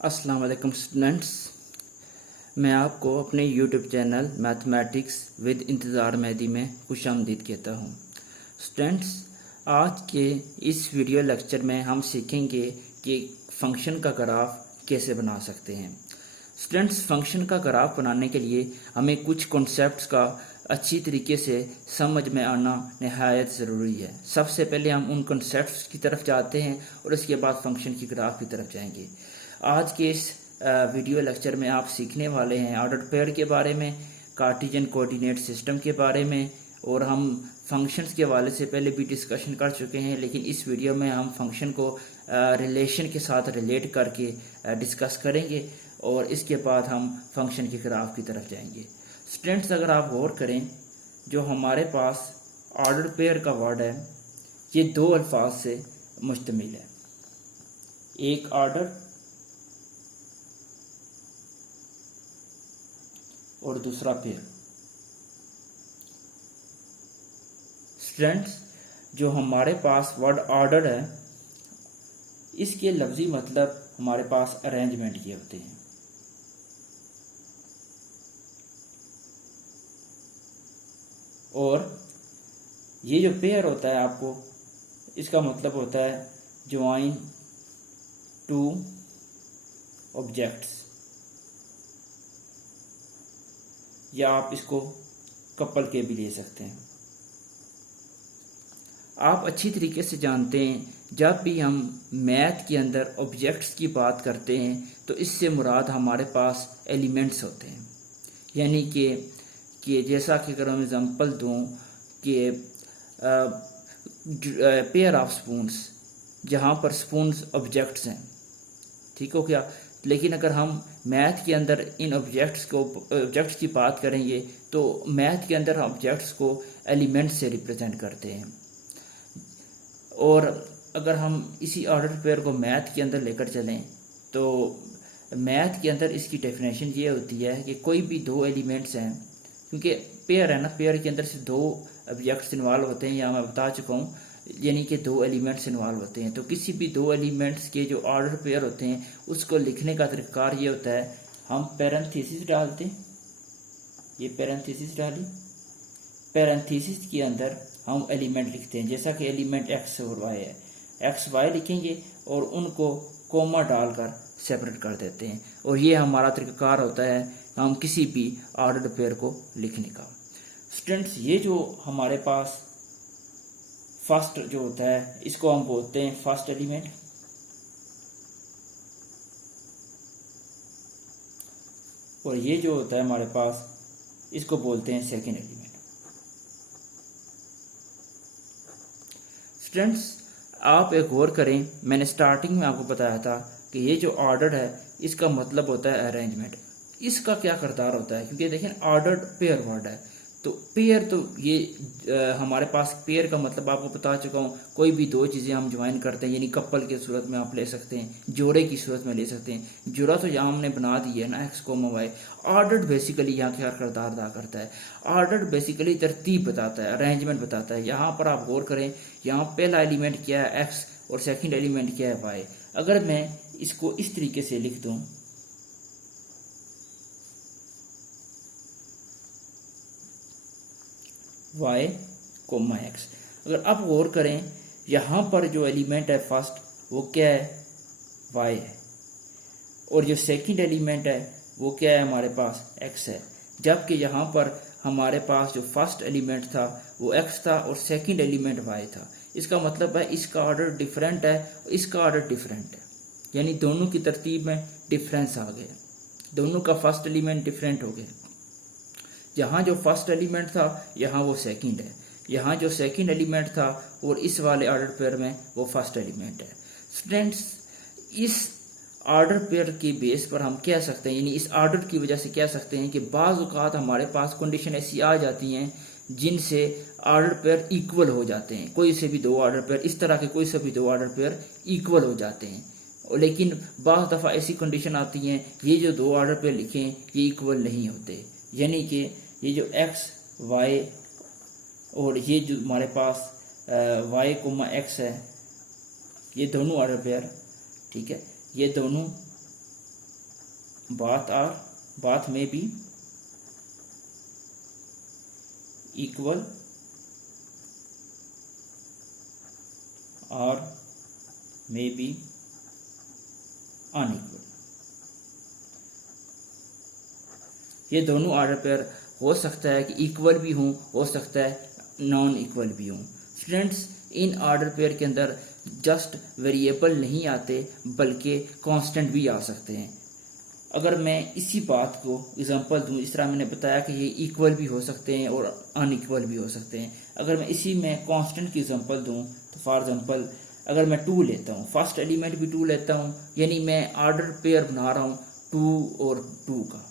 अस्सलाम वालेकुम स्टूडेंट्स। मैं आपको अपने यूट्यूब चैनल मैथमेटिक्स विद इंतज़ार मेहदी में खुशामदीद कहता हूँ। स्टूडेंट्स, आज के इस वीडियो लेक्चर में हम सीखेंगे कि फ़ंक्शन का ग्राफ कैसे बना सकते हैं। स्टूडेंट्स, फ़ंक्शन का ग्राफ बनाने के लिए हमें कुछ कॉन्सेप्ट्स का अच्छी तरीके से समझ में आना नहायत ज़रूरी है। सबसे पहले हम उन कॉन्सेप्ट्स की तरफ जाते हैं और उसके बाद फ़ंक्शन की ग्राफ की तरफ जाएंगे। आज के इस वीडियो लेक्चर में आप सीखने वाले हैं ऑर्डर्ड पेयर के बारे में, कार्टेशियन कोऑर्डिनेट सिस्टम के बारे में, और हम फंक्शंस के हवाले से पहले भी डिस्कशन कर चुके हैं, लेकिन इस वीडियो में हम फंक्शन को रिलेशन के साथ रिलेट करके डिस्कस करेंगे और इसके बाद हम फंक्शन के ग्राफ की तरफ जाएंगे। स्टूडेंट्स, अगर आप गौर करें, जो हमारे पास ऑर्डर्ड पेयर का वर्ड है ये दो अल्फाज से मुश्तमिल है, एक ऑर्डर और दूसरा पेयर। स्टूडेंट्स, जो हमारे पास वर्ड ऑर्डर है इसके लफ्जी मतलब हमारे पास अरेंजमेंट के होते हैं, और ये जो पेयर होता है आपको इसका मतलब होता है ज्वाइन टू ऑब्जेक्ट्स, या आप इसको कपल के भी ले सकते हैं। आप अच्छी तरीके से जानते हैं जब भी हम मैथ के अंदर ऑब्जेक्ट्स की बात करते हैं तो इससे मुराद हमारे पास एलिमेंट्स होते हैं। यानी कि जैसा कि अगर हम एग्जांपल दूं कि पेयर ऑफ स्पून्स, जहाँ पर स्पून्स ऑब्जेक्ट्स हैं, ठीक हो गया। लेकिन अगर हम मैथ के अंदर इन ऑब्जेक्ट्स की बात करेंगे तो मैथ के अंदर ऑब्जेक्ट्स को एलिमेंट से रिप्रेजेंट करते हैं। और अगर हम इसी ऑर्डर पेयर को मैथ के अंदर लेकर चलें तो मैथ के अंदर इसकी डेफिनेशन ये होती है कि कोई भी दो एलिमेंट्स हैं, क्योंकि पेयर है ना, पेयर के अंदर से दो ऑब्जेक्ट्स इन्वॉल्व होते हैं, या मैं बता चुका हूँ, यानी कि दो एलिमेंट्स इन्वॉल्व होते हैं। तो किसी भी दो एलिमेंट्स के जो ऑर्डर पेयर होते हैं उसको लिखने का तरीक़ाकार ये होता है, हम पैरेंथेसिस डालते हैं, ये पैरेंथेसिस डाली, पैरेंथेसिस के अंदर हम एलिमेंट लिखते हैं, जैसा कि एलिमेंट एक्स और वाई है, एक्स वाई लिखेंगे और उनको कोमा डालकर सेपरेट कर देते हैं, और ये हमारा तरीक़ाकार होता है हम किसी भी ऑर्डर पेयर को लिखने का। स्टूडेंट्स, ये जो हमारे पास फर्स्ट जो होता है इसको हम बोलते हैं फर्स्ट एलिमेंट, और ये जो होता है हमारे पास इसको बोलते हैं सेकंड एलिमेंट। स्टूडेंट्स, आप एक गौर करें, मैंने स्टार्टिंग में आपको बताया था कि ये जो ऑर्डर है इसका मतलब होता है अरेंजमेंट। इसका क्या किरदार होता है, क्योंकि देखें ऑर्डर्ड पेयर वर्ड है, तो पेयर तो ये हमारे पास पेयर का मतलब आपको बता चुका हूँ, कोई भी दो चीज़ें हम ज्वाइन करते हैं, यानी कपल की सूरत में आप ले सकते हैं, जोड़े की सूरत में ले सकते हैं। जोड़ा तो यहाँ हमने बना दी है ना, x comma y. Ordered basically यहाँ क्या किरदार अदा करता है, ऑर्डर्ड बेसिकली तरतीब बताता है, अरेंजमेंट बताता है। यहाँ पर आप गौर करें, यहाँ पहला एलिमेंट क्या है एक्स और सेकेंड एलिमेंट क्या है वाई। अगर मैं इसको इस तरीके से लिख दूँ, वाई कोमा एक्स, अगर आप गौर करें यहाँ पर जो एलिमेंट है फर्स्ट वो क्या है, वाई है, और जो सेकंड एलिमेंट है वो क्या है हमारे पास, एक्स है। जबकि यहाँ पर हमारे पास जो फर्स्ट एलिमेंट था वो एक्स था और सेकंड एलिमेंट वाई था। इसका मतलब है इसका ऑर्डर डिफरेंट है, इसका ऑर्डर डिफरेंट है, यानी दोनों की तरतीब में डिफरेंस आ गया, दोनों का फर्स्ट एलिमेंट डिफरेंट हो गया। यहाँ जो फर्स्ट एलिमेंट था यहाँ वो सेकंड है, यहाँ जो सेकंड एलिमेंट था और इस वाले ऑर्डर पेयर में वो फर्स्ट एलिमेंट है। स्टूडेंट्स, इस ऑर्डर पेयर के बेस पर हम कह सकते हैं, यानी इस ऑर्डर की वजह से कह सकते हैं कि बाज़ औक़ात हमारे पास कंडीशन ऐसी आ जाती हैं जिनसे ऑर्डर पेयर इक्वल हो जाते हैं। कोई से भी दो ऑर्डर पेयर, इस तरह के कोई से भी दो ऑर्डर पेयर इक्वल हो जाते हैं, लेकिन बाज़ दफ़ा ऐसी कंडीशन आती हैं ये जो दो ऑर्डर पेयर लिखें ये इक्वल नहीं होते। यानी कि ये जो एक्स वाई और ये जो हमारे पास वाई कोमा एक्स है, ये दोनों ऑर्डर पेयर, ठीक है, ये दोनों both may be equal or may be unequal। ये दोनों ऑर्डर पेयर हो सकता है कि इक्वल भी हों, हो सकता है नॉन इक्वल भी हों। स्टूडेंट्स, इन ऑर्डर पेयर के अंदर जस्ट वेरिएबल नहीं आते बल्कि कांस्टेंट भी आ सकते हैं। अगर मैं इसी बात को एग्जांपल दूं, इस तरह मैंने बताया कि ये इक्वल भी हो सकते हैं और अनइक्वल भी हो सकते हैं। अगर मैं इसी में कांस्टेंट की एग्जांपल दूं तो फॉर एग्जांपल अगर मैं 2 लेता हूं, फर्स्ट एलिमेंट भी 2 लेता हूं, यानी मैं ऑर्डर पेयर बना रहा हूं 2 और 2 का,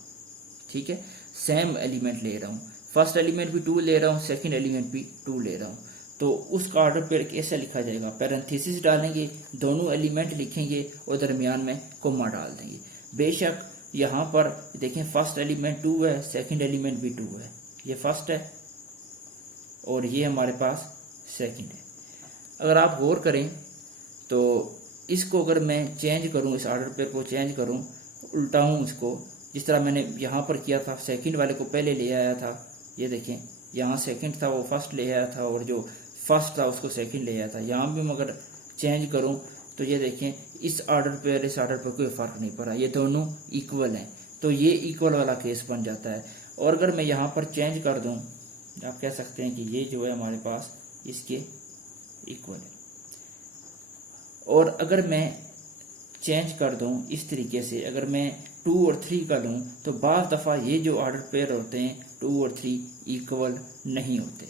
ठीक है, सेम एलिमेंट ले रहा हूं, फर्स्ट एलिमेंट भी 2 ले रहा हूं, सेकंड एलिमेंट भी 2 ले रहा हूं, तो उसका ऑर्डर पेयर कैसे लिखा जाएगा? पैरेंथेसिस डालेंगे, दोनों एलिमेंट लिखेंगे और दरमियान में कोमा डाल देंगे। बेशक यहाँ पर देखें फर्स्ट एलिमेंट 2 है, सेकंड एलिमेंट भी 2 है, ये फर्स्ट है और ये हमारे पास सेकंड है। अगर आप गौर करें तो इसको अगर मैं चेंज करूं, इस ऑर्डर पेयर को चेंज करूं, उल्टाऊं इसको, जिस तरह मैंने यहाँ पर किया था, सेकंड वाले को पहले ले आया था, ये देखें यहाँ सेकंड था वो फर्स्ट ले आया था और जो फर्स्ट था उसको सेकंड ले आया था। यहाँ भी मैं अगर चेंज करूं तो ये देखें इस ऑर्डर पर कोई फ़र्क नहीं पड़ा, ये दोनों इक्वल हैं, तो ये इक्वल वाला केस बन जाता है। और अगर मैं यहाँ पर चेंज कर दूँ, आप कह सकते हैं कि ये जो है हमारे पास इसके इक्वल है। और अगर मैं चेंज कर दूं इस तरीके से, अगर मैं 2 और 3 का लूं तो बाज़ दफ़ा ये जो ऑर्डर पेयर होते हैं 2 और 3 इक्वल नहीं होते,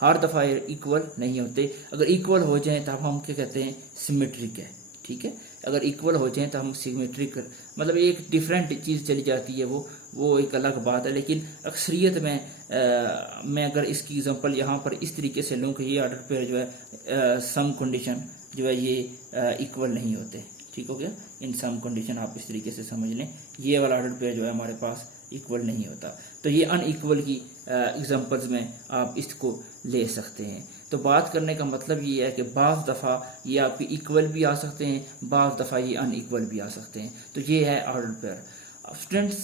हर दफ़ा इक्वल नहीं होते। अगर इक्वल हो जाएं तब हम क्या कहते हैं? सिमेट्रिक है, ठीक है। अगर इक्वल हो जाएं तो हम सिमेट्रिक, मतलब एक डिफरेंट चीज़ चली जाती है, वो एक अलग बात है। लेकिन अक्सरियत में मैं अगर इसकी एग्जांपल यहाँ पर इस तरीके से लूँ कि ये ऑर्डर पेयर जो है सम कंडीशन जो है ये इक्वल नहीं होते, ठीक हो गया। इन सम कंडीशन आप इस तरीके से समझ लें, ये वाला ऑर्डर पेयर जो है हमारे पास इक्वल नहीं होता। तो ये अनइक्वल की एग्जांपल्स में आप इसको ले सकते हैं। तो बात करने का मतलब ये है कि बाज़ दफ़ा ये आपके इक्वल भी आ सकते हैं, बाज़ दफ़ा ये अनइक्वल भी आ सकते हैं। तो ये है ऑर्डर पेयर। स्टूडेंट्स,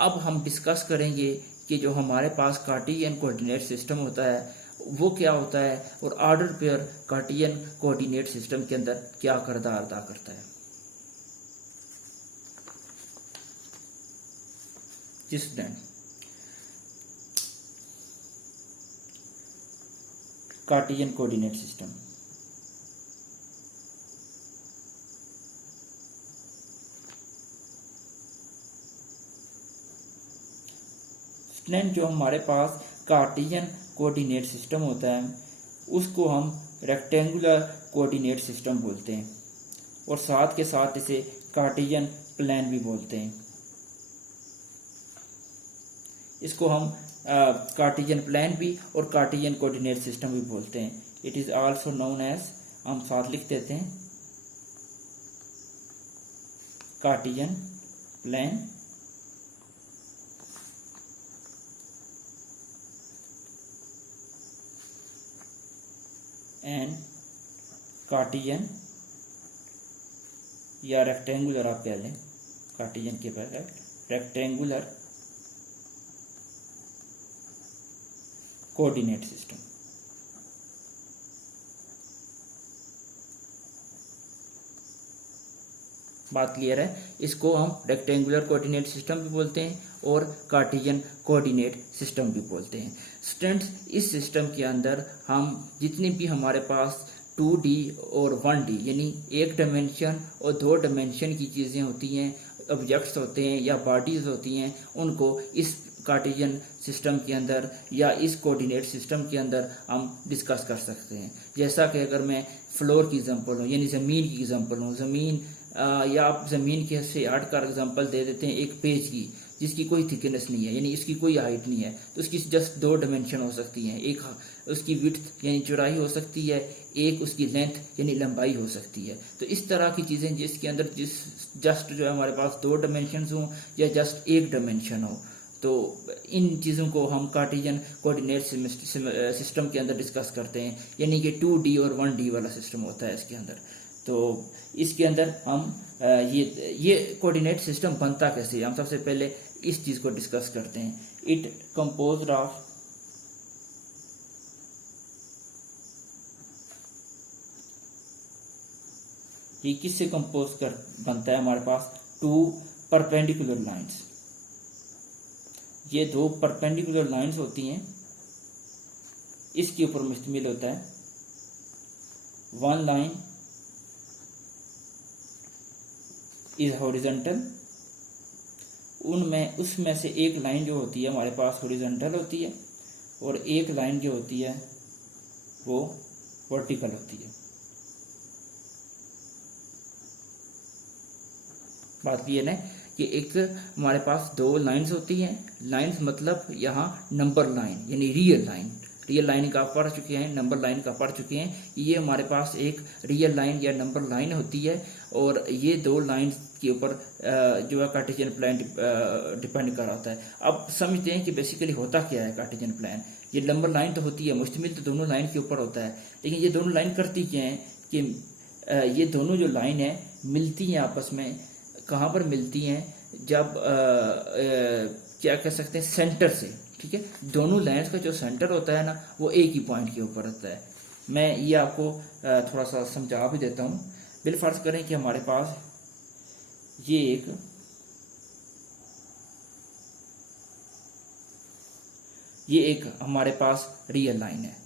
अब हम डिस्कस करेंगे कि जो हमारे पास कार्टेशियन कोऑर्डिनेट सिस्टम होता है वो क्या होता है और order pair cartesian coordinate system के अंदर क्या किरदार अदा करता है। जी student, cartesian coordinate system student, जो हमारे पास कार्टेशियन कोऑर्डिनेट सिस्टम होता है उसको हम रेक्टेंगुलर कोऑर्डिनेट सिस्टम बोलते हैं और साथ के साथ इसे कार्टेशियन प्लान भी बोलते हैं। इसको हम कार्टेशियन प्लान भी और कार्टेशियन कोऑर्डिनेट सिस्टम भी बोलते हैं। It is also known as, हम साथ लिख देते हैं, कार्टेशियन प्लान एंड कार्टेशियन या रेक्टेंगुलर आप कह लें, कार्टेशियन के बगैर रेक्टेंगुलर कोऑर्डिनेट सिस्टम। बात क्लियर है? इसको हम रेक्टेंगुलर कोऑर्डिनेट सिस्टम भी बोलते हैं और कार्टेशियन कोऑर्डिनेट सिस्टम भी बोलते हैं। स्टूडेंट्स, इस सिस्टम के अंदर हम जितनी भी हमारे पास 2D और 1D यानी 1 डायमेंशन और 2 डायमेंशन की चीज़ें होती हैं, ऑब्जेक्ट्स होते हैं या बॉडीज़ होती हैं, उनको इस कार्टेशियन सिस्टम के अंदर या इस कोऑर्डिनेट सिस्टम के अंदर हम डिस्कस कर सकते हैं। जैसा कि अगर मैं फ्लोर की एग्जांपल हूँ यानी ज़मीन की एग्जांपल हूँ, ज़मीन या आप ज़मीन के से हटकर एग्जांपल दे देते हैं एक पेज की जिसकी कोई थिकनेस नहीं है यानी इसकी कोई हाइट नहीं है, तो उसकी जस्ट 2 डायमेंशन हो सकती हैं। एक उसकी विड्थ यानी चौड़ाई हो सकती है, एक उसकी लेंथ यानी लंबाई हो सकती है। तो इस तरह की चीज़ें जिसके अंदर जस्ट जो है हमारे पास 2 डायमेंशन हों या जस्ट 1 डायमेंशन हो, तो इन चीज़ों को हम कार्टेशियन कोऑर्डिनेट सिस्टम के अंदर डिस्कस करते हैं, यानी कि 2D और 1D वाला सिस्टम होता है इसके अंदर। तो इसके अंदर हम ये कोऑर्डिनेट सिस्टम बनता कैसे है, हम सबसे पहले इस चीज को डिस्कस करते हैं। इट कंपोज्ड ऑफ ये किससे कंपोज कर बनता है हमारे पास, टू परपेंडिकुलर लाइंस। ये दो परपेंडिकुलर लाइंस होती हैं, इसके ऊपर मुश्तमिल होता है। वन लाइन इज हॉरिजॉन्टल, उसमें से एक लाइन जो होती है हमारे पास हॉरिजॉन्टल होती है और एक लाइन जो होती है वो वर्टिकल होती है। बात ये है कि एक हमारे पास दो लाइंस होती हैं, लाइंस मतलब यहाँ नंबर लाइन यानी रियल लाइन का पढ़ चुके हैं, नंबर लाइन का पढ़ चुके हैं। ये हमारे पास एक रियल लाइन या नंबर लाइन होती है और ये दो लाइंस के ऊपर जो है कार्टेशियन प्लान डिपेंड कर रहा है। अब समझते हैं कि बेसिकली होता क्या है कार्टेशियन प्लान। ये नंबर लाइन तो होती है, मुश्तमिल तो दोनों लाइन के ऊपर होता है, लेकिन ये दोनों लाइन करती क्या है कि ये दोनों जो लाइन है मिलती हैं आपस में। कहाँ पर मिलती हैं, जब क्या कह सकते हैं, सेंटर से। ठीक है, दोनों लाइंस का जो सेंटर होता है ना वो एक ही पॉइंट के ऊपर होता है। मैं ये आपको थोड़ा सा समझा भी देता हूँ। बिलफर्ज करें कि हमारे पास ये एक हमारे पास रियल लाइन है।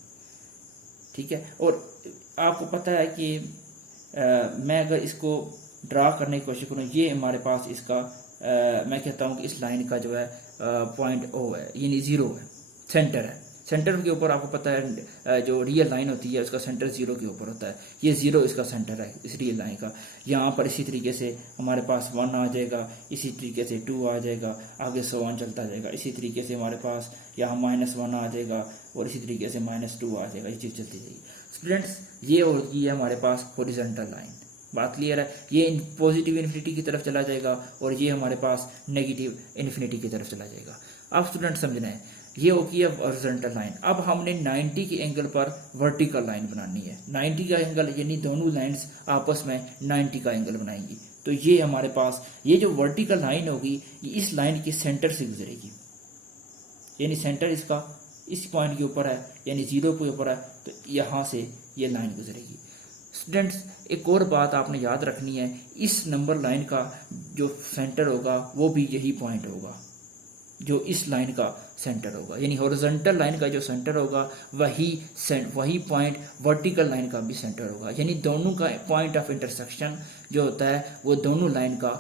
ठीक है, और आपको पता है कि मैं अगर इसको ड्रा करने की कोशिश करूँ, ये हमारे पास इसका मैं कहता हूँ कि इस लाइन का जो है पॉइंट ओ है, यानी जीरो है, सेंटर है। सेंटर के ऊपर आपको पता है जो रियल लाइन होती है उसका सेंटर जीरो के ऊपर होता है। ये जीरो इसका सेंटर है इस रियल लाइन का। यहाँ पर इसी तरीके से हमारे पास 1 आ जाएगा, इसी तरीके से 2 आ जाएगा, आगे 100 चलता जाएगा। इसी तरीके से हमारे पास यहाँ -1 आ जाएगा और इसी तरीके से -2 आ जाएगा। ये चीज़ चलती जाएगी। स्टूडेंट्स, ये होगी है हमारे पास हॉरिजॉन्टल लाइन। बात क्लियर है। ये पॉजिटिव इन्फिनिटी की तरफ चला जाएगा और ये हमारे पास नेगेटिव इन्फिनिटी की तरफ चला जाएगा। अब स्टूडेंट समझना है, ये होगी अब हॉरिजॉन्टल लाइन। अब हमने 90 के एंगल पर वर्टिकल लाइन बनानी है। 90 का एंगल यानी दोनों लाइंस आपस में 90 का एंगल बनाएंगी। तो ये हमारे पास ये जो वर्टिकल लाइन होगी ये इस लाइन के सेंटर से गुजरेगी, यानी सेंटर इसका इस पॉइंट के ऊपर है, यानी जीरो के ऊपर है, तो यहाँ से ये लाइन गुजरेगी। स्टूडेंट्स, एक और बात आपने याद रखनी है, इस नंबर लाइन का जो सेंटर होगा वो भी यही पॉइंट होगा जो इस लाइन का सेंटर होगा। यानी हॉरिजॉन्टल लाइन का जो सेंटर होगा वही पॉइंट वर्टिकल लाइन का भी सेंटर होगा। यानी दोनों का पॉइंट ऑफ इंटरसेक्शन जो होता है वो दोनों लाइन का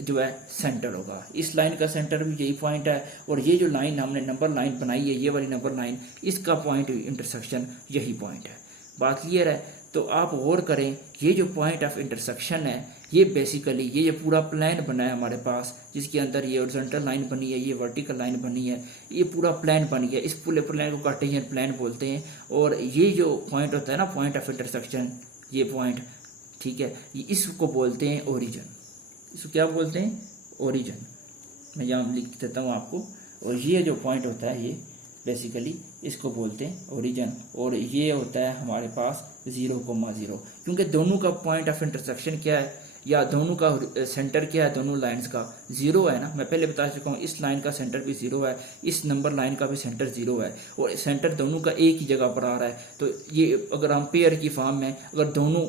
जो है सेंटर होगा। इस लाइन का सेंटर भी यही पॉइंट है और ये जो लाइन हमने नंबर लाइन बनाई है, ये वाली नंबर लाइन, इसका पॉइंट इंटरसेक्शन यही पॉइंट है। बात क्लियर है। तो आप गौर करें, ये जो पॉइंट ऑफ इंटरसेक्शन है ये बेसिकली ये पूरा प्लान बना है हमारे पास, जिसके अंदर ये हॉरिजॉन्टल लाइन बनी है, ये वर्टिकल लाइन बनी है, ये पूरा प्लान बन गया। इस पूरे प्लान को कार्टेशियन प्लान बोलते हैं। और ये जो पॉइंट होता है ना, पॉइंट ऑफ इंटरसेक्शन, ये पॉइंट, ठीक है, ये इसको बोलते हैं ओरिजिन। इसको क्या बोलते हैं? ओरिजिन। मैं यहाँ लिख देता हूँ आपको। और ये जो पॉइंट होता है ये बेसिकली इसको बोलते हैं ओरिजिन। और ये होता है हमारे पास 0,0, क्योंकि दोनों का पॉइंट ऑफ इंटरसेक्शन क्या है या दोनों का सेंटर क्या है, दोनों लाइंस का 0 है ना। मैं पहले बता चुका हूँ, इस लाइन का सेंटर भी 0 है, इस नंबर लाइन का भी सेंटर 0 है और सेंटर दोनों का एक ही जगह पर आ रहा है। तो ये अगर हम पेयर की फॉर्म में अगर दोनों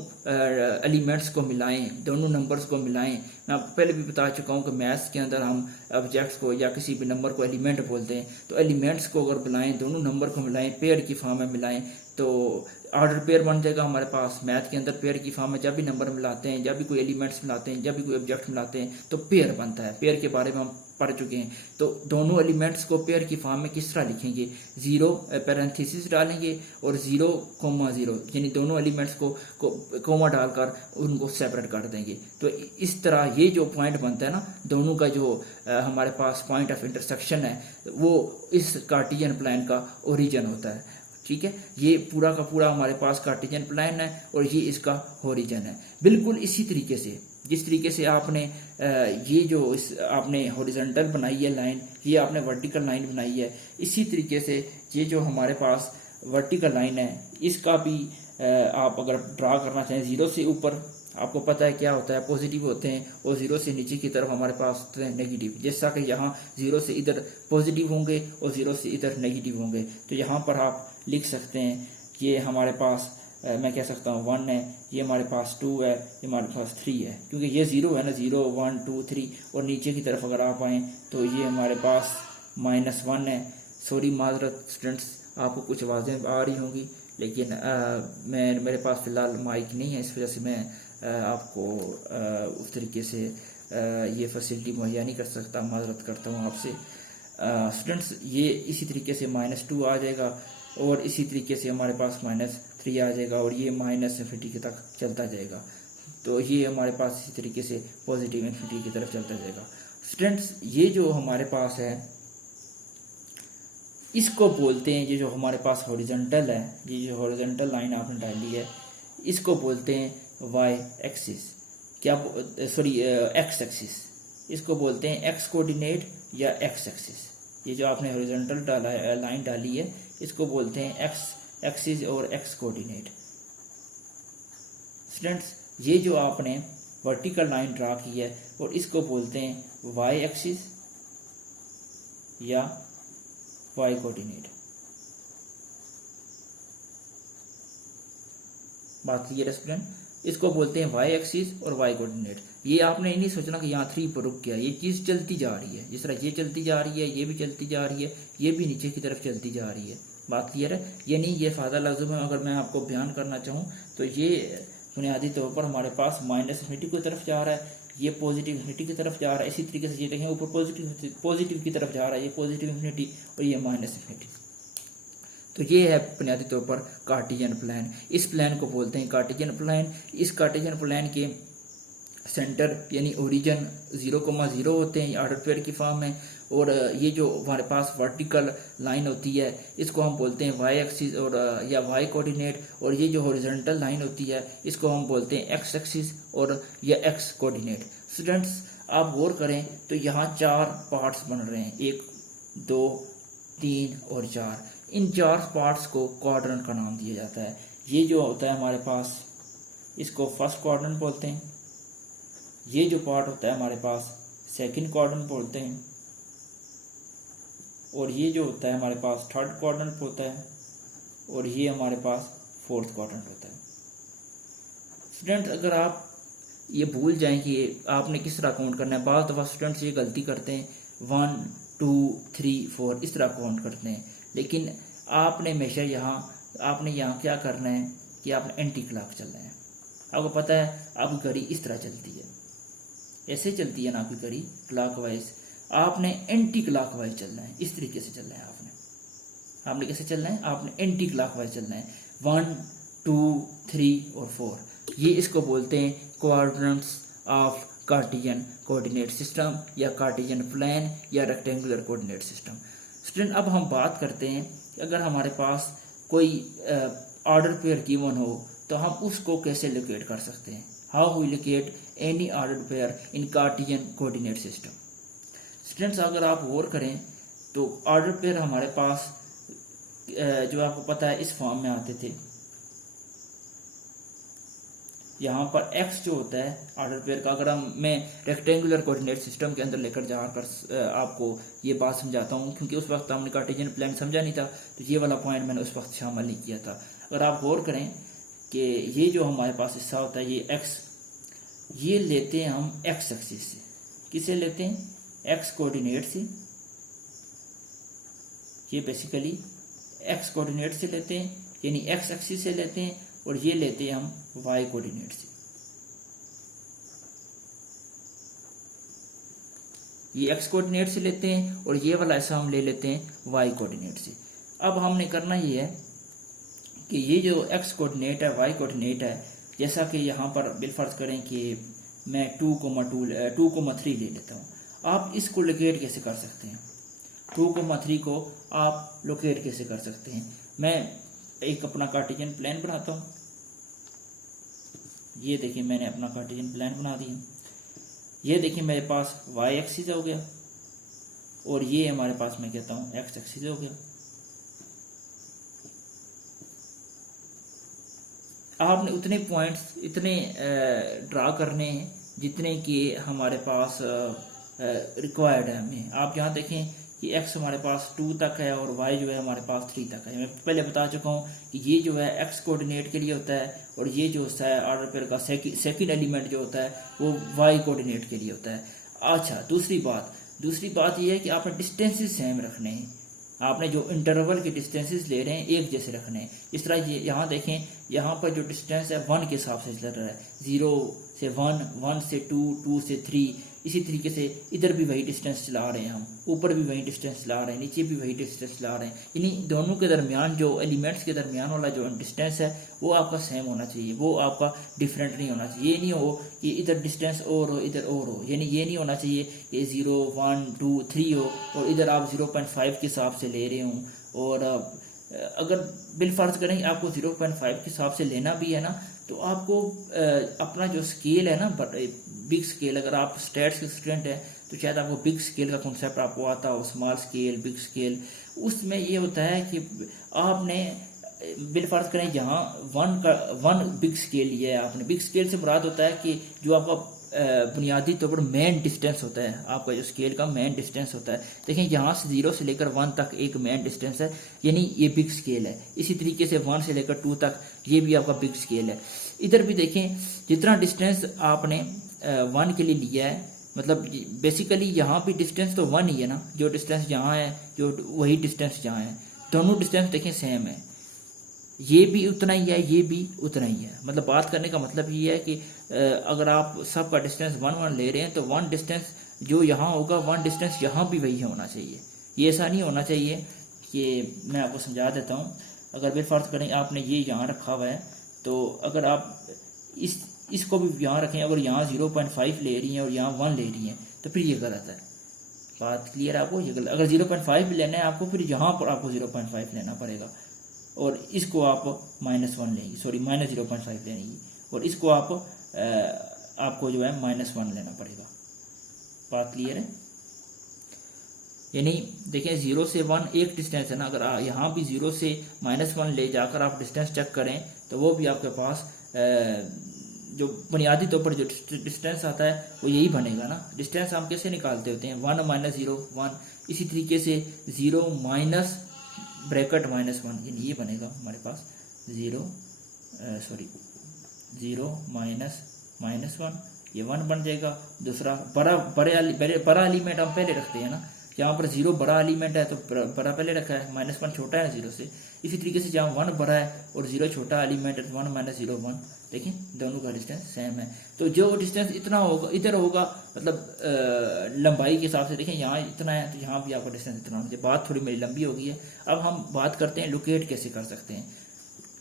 एलिमेंट्स को मिलाएं, दोनों नंबर्स को मिलाएं, मैं पहले भी बता चुका हूँ कि मैथ्स के अंदर हम ऑब्जेक्ट्स को या किसी भी नंबर को एलिमेंट बोलते हैं। तो एलिमेंट्स को अगर मिलाएं, दोनों नंबर को मिलाएं, पेयर की फॉर्म में मिलाएं, तो ऑर्डर पेयर बन जाएगा हमारे पास। मैथ के अंदर पेयर की फॉर्म में जब भी नंबर मिलाते हैं, जब भी कोई एलिमेंट्स मिलाते हैं, जब भी कोई ऑब्जेक्ट मिलाते हैं तो पेयर बनता है। पेयर के बारे में हम पढ़ चुके हैं। तो दोनों एलिमेंट्स को पेयर की फॉर्म में किस तरह लिखेंगे? 0 पैरेंथेसिस डालेंगे और 0,0, यानी दोनों एलिमेंट्स को कोमा डालकर उनको सेपरेट कर देंगे। तो इस तरह ये जो पॉइंट बनता है ना, दोनों का जो हमारे पास पॉइंट ऑफ इंटरसेक्शन है वो इस कार्टेशियन प्लान का ओरिजिन होता है। ठीक है, ये पूरा का पूरा हमारे पास कार्टेशियन प्लान है और ये इसका ओरिजिन है। बिल्कुल इसी तरीके से जिस तरीके से आपने ये जो आपने हॉरिजॉन्टल बनाई है लाइन, ये आपने वर्टिकल लाइन बनाई है, इसी तरीके से ये जो हमारे पास वर्टिकल लाइन है इसका भी आप अगर ड्रा करना चाहें 0 से ऊपर आपको पता है क्या होता है, पॉजिटिव होते हैं और जीरो से नीचे की तरफ हमारे पास होते हैं नेगेटिव। जैसा कि यहाँ जीरो से इधर पॉजिटिव होंगे और जीरो से इधर नेगेटिव होंगे। तो यहाँ पर आप लिख सकते हैं ये हमारे पास मैं कह सकता हूँ 1 है, ये हमारे पास 2 है, ये हमारे पास 3 है, क्योंकि ये जीरो है ना, 0 1 2 3। और नीचे की तरफ अगर आप आएँ तो ये हमारे पास -1 है। सॉरी माजरत स्टूडेंट्स, आपको कुछ आवाज़ें आ रही होंगी, लेकिन मेरे पास फ़िलहाल माइक नहीं है, इस वजह से मैं आपको उस तरीके से ये फैसिलिटी मुहैया नहीं कर सकता। माजरत करता हूँ आपसे स्टूडेंट्स। ये इसी तरीके से -2 आ जाएगा और इसी तरीके से हमारे पास -3 आ जाएगा और ये -∞ तक चलता जाएगा। तो ये हमारे पास इसी तरीके से पॉजिटिव इन्फिनिटी की तरफ चलता जाएगा। स्टूडेंट्स ये जो हमारे पास है इसको बोलते हैं, ये जो हमारे पास हॉरिजॉन्टल है, ये जो हॉरिजॉन्टल लाइन आपने डाली है इसको बोलते हैं वाई एक्सिस, क्या सॉरी एक्स एक्सिस। इसको बोलते हैं एक्स कोऑर्डिनेट या एक्स एक्सिस। ये जो आपने हॉरिजॉन्टल डाला है, लाइन डाली है, इसको बोलते हैं एक्स एक्सिस और एक्स कोऑर्डिनेट। स्टूडेंट्स ये जो आपने वर्टिकल लाइन ड्रा की है और इसको बोलते हैं वाई एक्सिस या वाई कोऑर्डिनेट। बात क्लियर है स्टूडेंट? इसको बोलते हैं वाई एक्सिस और वाई कोऑर्डिनेट। ये आपने नहीं सोचना कि यहाँ 3 पर रुक गया, ये चीज़ चलती जा रही है। जिस तरह ये चलती जा रही है, ये भी चलती जा रही है, ये भी नीचे की तरफ चलती जा रही है। बात क्लियर है? ये नहीं, ये फ़ायदा लफ्ज़ों में अगर मैं आपको बयान करना चाहूँ तो ये बुनियादी तौर पर हमारे पास -∞ की तरफ जा रहा है, ये पॉजिटिव इन्फिनिटी की तरफ जा रहा है। इसी तरीके से ये देखें ऊपर पॉजिटिव की तरफ जा रहा है, ये पॉजिटिव इन्फिनिटी और ये -∞। तो ये है बुनियादी तौर पर कार्टेशियन प्लान। इस प्लान को बोलते हैं कार्टेशियन प्लान। इस कार्टेशियन प्लान के सेंटर यानी ओरिजिन 0,0 होते हैं, ऑर्डर पेयर की फॉर्म में। और ये जो हमारे पास वर्टिकल लाइन होती है इसको हम बोलते हैं वाई एक्सिस और या वाई कोऑर्डिनेट। और ये जो हॉरिजॉन्टल लाइन होती है इसको हम बोलते हैं एक्स एक्सिस और या एक्स कोऑर्डिनेट। स्टूडेंट्स आप गौर करें तो यहाँ 4 पार्ट्स बन रहे हैं, 1 2 3 और 4। इन 4 पार्ट्स को क्वाड्रेंट का नाम दिया जाता है। ये जो होता है हमारे पास इसको फर्स्ट क्वाड्रेंट बोलते हैं, ये जो पार्ट होता है हमारे पास सेकंड क्वाड्रेंट बोलते हैं, और ये जो होता है हमारे पास थर्ड क्वाड्रेंट होता है, और ये हमारे पास फोर्थ क्वाड्रेंट होता है। स्टूडेंट्स अगर आप ये भूल जाएं कि आपने किस तरह काउंट करना है, बाज़ दफ़ा स्टूडेंट्स ये गलती करते हैं 1 2 3 4 इस तरह काउंट करते हैं, लेकिन आपने हमेशा आपने यहाँ क्या करना है कि आपने एंटी क्लॉक चलना है। आपको पता है आपकी घड़ी इस तरह चलती है, ऐसे चलती है ना आपकी घड़ी क्लॉकवाइज, आपने एंटी क्लॉकवाइज चलना है। इस तरीके से चलना है आपने कैसे चलना है, आपने एंटी क्लॉकवाइज चलना है। 1 2 3 और 4 ये इसको बोलते हैं quadrants of Cartesian coordinate system या कार्टेशियन प्लान या रेक्टेंगुलर कोऑर्डिनेट सिस्टम। स्टूडेंट अब हम बात करते हैं कि अगर हमारे पास कोई ऑर्डर पेयर गिवन हो तो हम उसको कैसे लोकेट कर सकते हैं। How we locate any order pair in Cartesian coordinate system. Students अगर आप गौर करें तो ऑर्डर पेयर हमारे पास जो आपको पता है इस फॉर्म में आते थे। यहाँ पर x जो होता है ऑर्डर पेयर का, अगर मैं रेक्टेंगुलर कोऑर्डिनेट सिस्टम के अंदर लेकर जाकर आपको ये बात समझाता हूँ, क्योंकि उस वक्त हमने कार्टेशियन प्लान समझा नहीं था, तो ये वाला पॉइंट मैंने उस वक्त शामिल नहीं किया था। अगर आप गौर करें कि ये जो हमारे पास हिस्सा होता है ये x, ये लेते हैं हम x एक्सिस से। किसे लेते हैं? x कोऑर्डिनेट से। ये बेसिकली x कोऑर्डिनेट से लेते हैं, यानी x एक्सिस से लेते हैं, और ये लेते हैं हम y कोऑर्डिनेट से। ये x कोऑर्डिनेट से लेते हैं और ये वाला ऐसा हम ले लेते हैं y कोऑर्डिनेट से। अब हमने करना ये है कि ये जो x कोऑर्डिनेट है y कोऑर्डिनेट है, जैसा कि यहाँ पर बिलफर्ज करें कि मैं 2,3 ले लेता हूँ। आप इसको लोकेट कैसे कर सकते हैं? 2,3 को आप लोकेट कैसे कर सकते हैं? मैं एक अपना कार्टेशियन प्लान बनाता हूँ। ये देखिए मैंने अपना कार्टेशियन प्लान बना दिया। ये देखिए मेरे पास y एक्सिस हो गया और ये हमारे पास मैं कहता हूँ x एक्सिस हो गया। आपने उतने पॉइंट्स इतने ड्रा करने हैं जितने कि हमारे पास रिक्वायर्ड है हमें। आप यहाँ देखें कि x हमारे पास 2 तक है और y जो है हमारे पास 3 तक है। मैं पहले बता चुका हूँ कि ये जो है x कोऑर्डिनेट के लिए होता है और ये जो होता है ऑर्डर पेयर का सेकंड एलिमेंट जो होता है वो y कोऑर्डिनेट के लिए होता है। अच्छा, दूसरी बात ये है कि आपने डिस्टेंसेस सेम रखने हैं। आपने जो इंटरवल के डिस्टेंसेस ले रहे हैं एक जैसे रखने हैं। इस तरह ये यहाँ देखें, यहाँ पर जो डिस्टेंस है 1 के हिसाब से चल रहा है, 0 से 1, 1 से 2, 2 से 3। इसी तरीके से इधर भी वही डिस्टेंस चला रहे हैं हम, ऊपर भी वही डिस्टेंस चला रहे हैं, नीचे भी वही डिस्टेंस चला रहे हैं। इन्हीं दोनों के दरमियान जो एलिमेंट्स के दरमियान वाला जो डिस्टेंस है वो आपका सेम होना चाहिए, वो आपका डिफरेंट नहीं होना चाहिए। ये नहीं हो कि इधर डिस्टेंस और हो इधर और हो, यानी ये नहीं होना चाहिए कि 0, 1, 2, 3 हो और इधर आप 0.5 के हिसाब से ले रहे हों। और अगर बिलफर्ज करें आपको 0.5 के हिसाब से लेना भी है ना, तो आपको अपना जो स्केल है ना, बिग स्केल, अगर आप स्टैट्स के स्टूडेंट हैं तो शायद आपको बिग स्केल का कॉन्सेप्ट आपको आता हो, स्मॉल स्केल, बिग स्केल। उसमें ये होता है कि आपने बिलफर्ज करें जहाँ 1 बिग स्केल लिया है आपने। बिग स्केल से मुराद होता है कि जो आपका बुनियादी तौर पर मेन डिस्टेंस होता है, आपका जो स्केल का मेन डिस्टेंस होता है। देखें यहाँ से 0 से लेकर 1 तक एक मेन डिस्टेंस है, यानी ये बिग स्केल है। इसी तरीके से 1 से लेकर 2 तक ये भी आपका बिग स्केल है। इधर भी देखें, जितना डिस्टेंस आपने 1 के लिए लिया है, मतलब बेसिकली यहाँ भी डिस्टेंस तो 1 ही है ना, जो डिस्टेंस यहाँ है जो वही डिस्टेंस यहाँ है, दोनों डिस्टेंस देखें सेम है। ये भी उतना ही है, ये भी उतना ही है। मतलब बात करने का मतलब ये है कि अगर आप सबका डिस्टेंस 1 ले रहे हैं तो 1 डिस्टेंस जो यहाँ होगा 1 डिस्टेंस यहाँ भी वही होना चाहिए। ये ऐसा नहीं होना चाहिए कि मैं आपको समझा देता हूँ। अगर बिलफर्ज करें आपने ये यहाँ रखा हुआ है, तो अगर आप इसको भी यहाँ रखें, अगर यहाँ 0.5 ले रही हैं और यहाँ 1 ले रही हैं तो फिर ये गलत है। बात क्लियर है आपको? ये गलत। अगर 0.5 लेना है आपको, फिर यहाँ पर आपको 0.5 लेना पड़ेगा और इसको आप -1 लेंगे, सॉरी -0.5 लेंगे और इसको आपको जो है -1 लेना पड़ेगा। बात क्लियर है? यानी देखें 0 से 1 एक डिस्टेंस है ना, अगर यहाँ भी 0 से -1 ले जाकर आप डिस्टेंस चेक करें तो वो भी आपके पास जो बुनियादी तौर पर जो डिस्टेंस आता है वो यही बनेगा ना। डिस्टेंस हम कैसे निकालते होते हैं? 1 - 0 1। इसी तरीके से 0 माइनस ब्रैकेट -1, यानी ये बनेगा हमारे पास 0 -1, ये 1 बन जाएगा। दूसरा बड़ा एलिमेंट हम पहले रखते हैं ना, यहाँ पर 0 बड़ा एलिमेंट है तो बड़ा पहले रखा है, -1 छोटा है 0 से। इसी तरीके से जहाँ 1 बड़ा है और 0 छोटा एलिमेंट है, 1 - 0 1। देखें दोनों का डिस्टेंस सेम है। तो जो डिस्टेंस इतना होगा इधर होगा, मतलब लंबाई के हिसाब से देखें यहाँ इतना है तो यहाँ भी आपका डिस्टेंस इतना होना चाहिए। बात थोड़ी मेरी लंबी हो गई है। अब हम बात करते हैं लोकेट कैसे कर सकते हैं।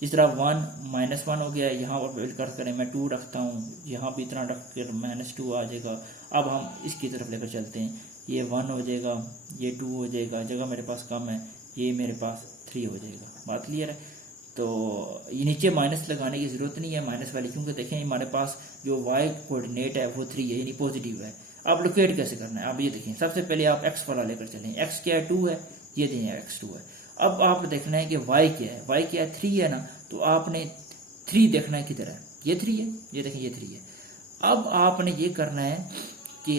इस तरह 1 -1 हो गया, यहाँ पर बिलफर्ज करें मैं 2 रखता हूँ, यहाँ भी इतना रख कर -2 आ जाएगा। अब हम इसकी तरफ लेकर चलते हैं, ये 1 हो जाएगा, ये 2 हो जाएगा, जगह मेरे पास कम है, ये मेरे पास 3 हो जाएगा। बात क्लियर है? तो ये नीचे माइनस लगाने की ज़रूरत नहीं है, माइनस वाली, क्योंकि देखें हमारे पास जो y कोऑर्डिनेट है वो 3 है, यानी पॉजिटिव है। अब लोकेट कैसे करना है? आप ये देखें, सबसे पहले आप x वाला लेकर चलें। x क्या है? 2 है, ये दें x 2 है। अब आप देखना है कि y क्या है? y क्या है? 3 है ना, तो आपने 3 देखना है किधर है? ये 3 है, ये देखें ये 3 है। अब आपने ये करना है कि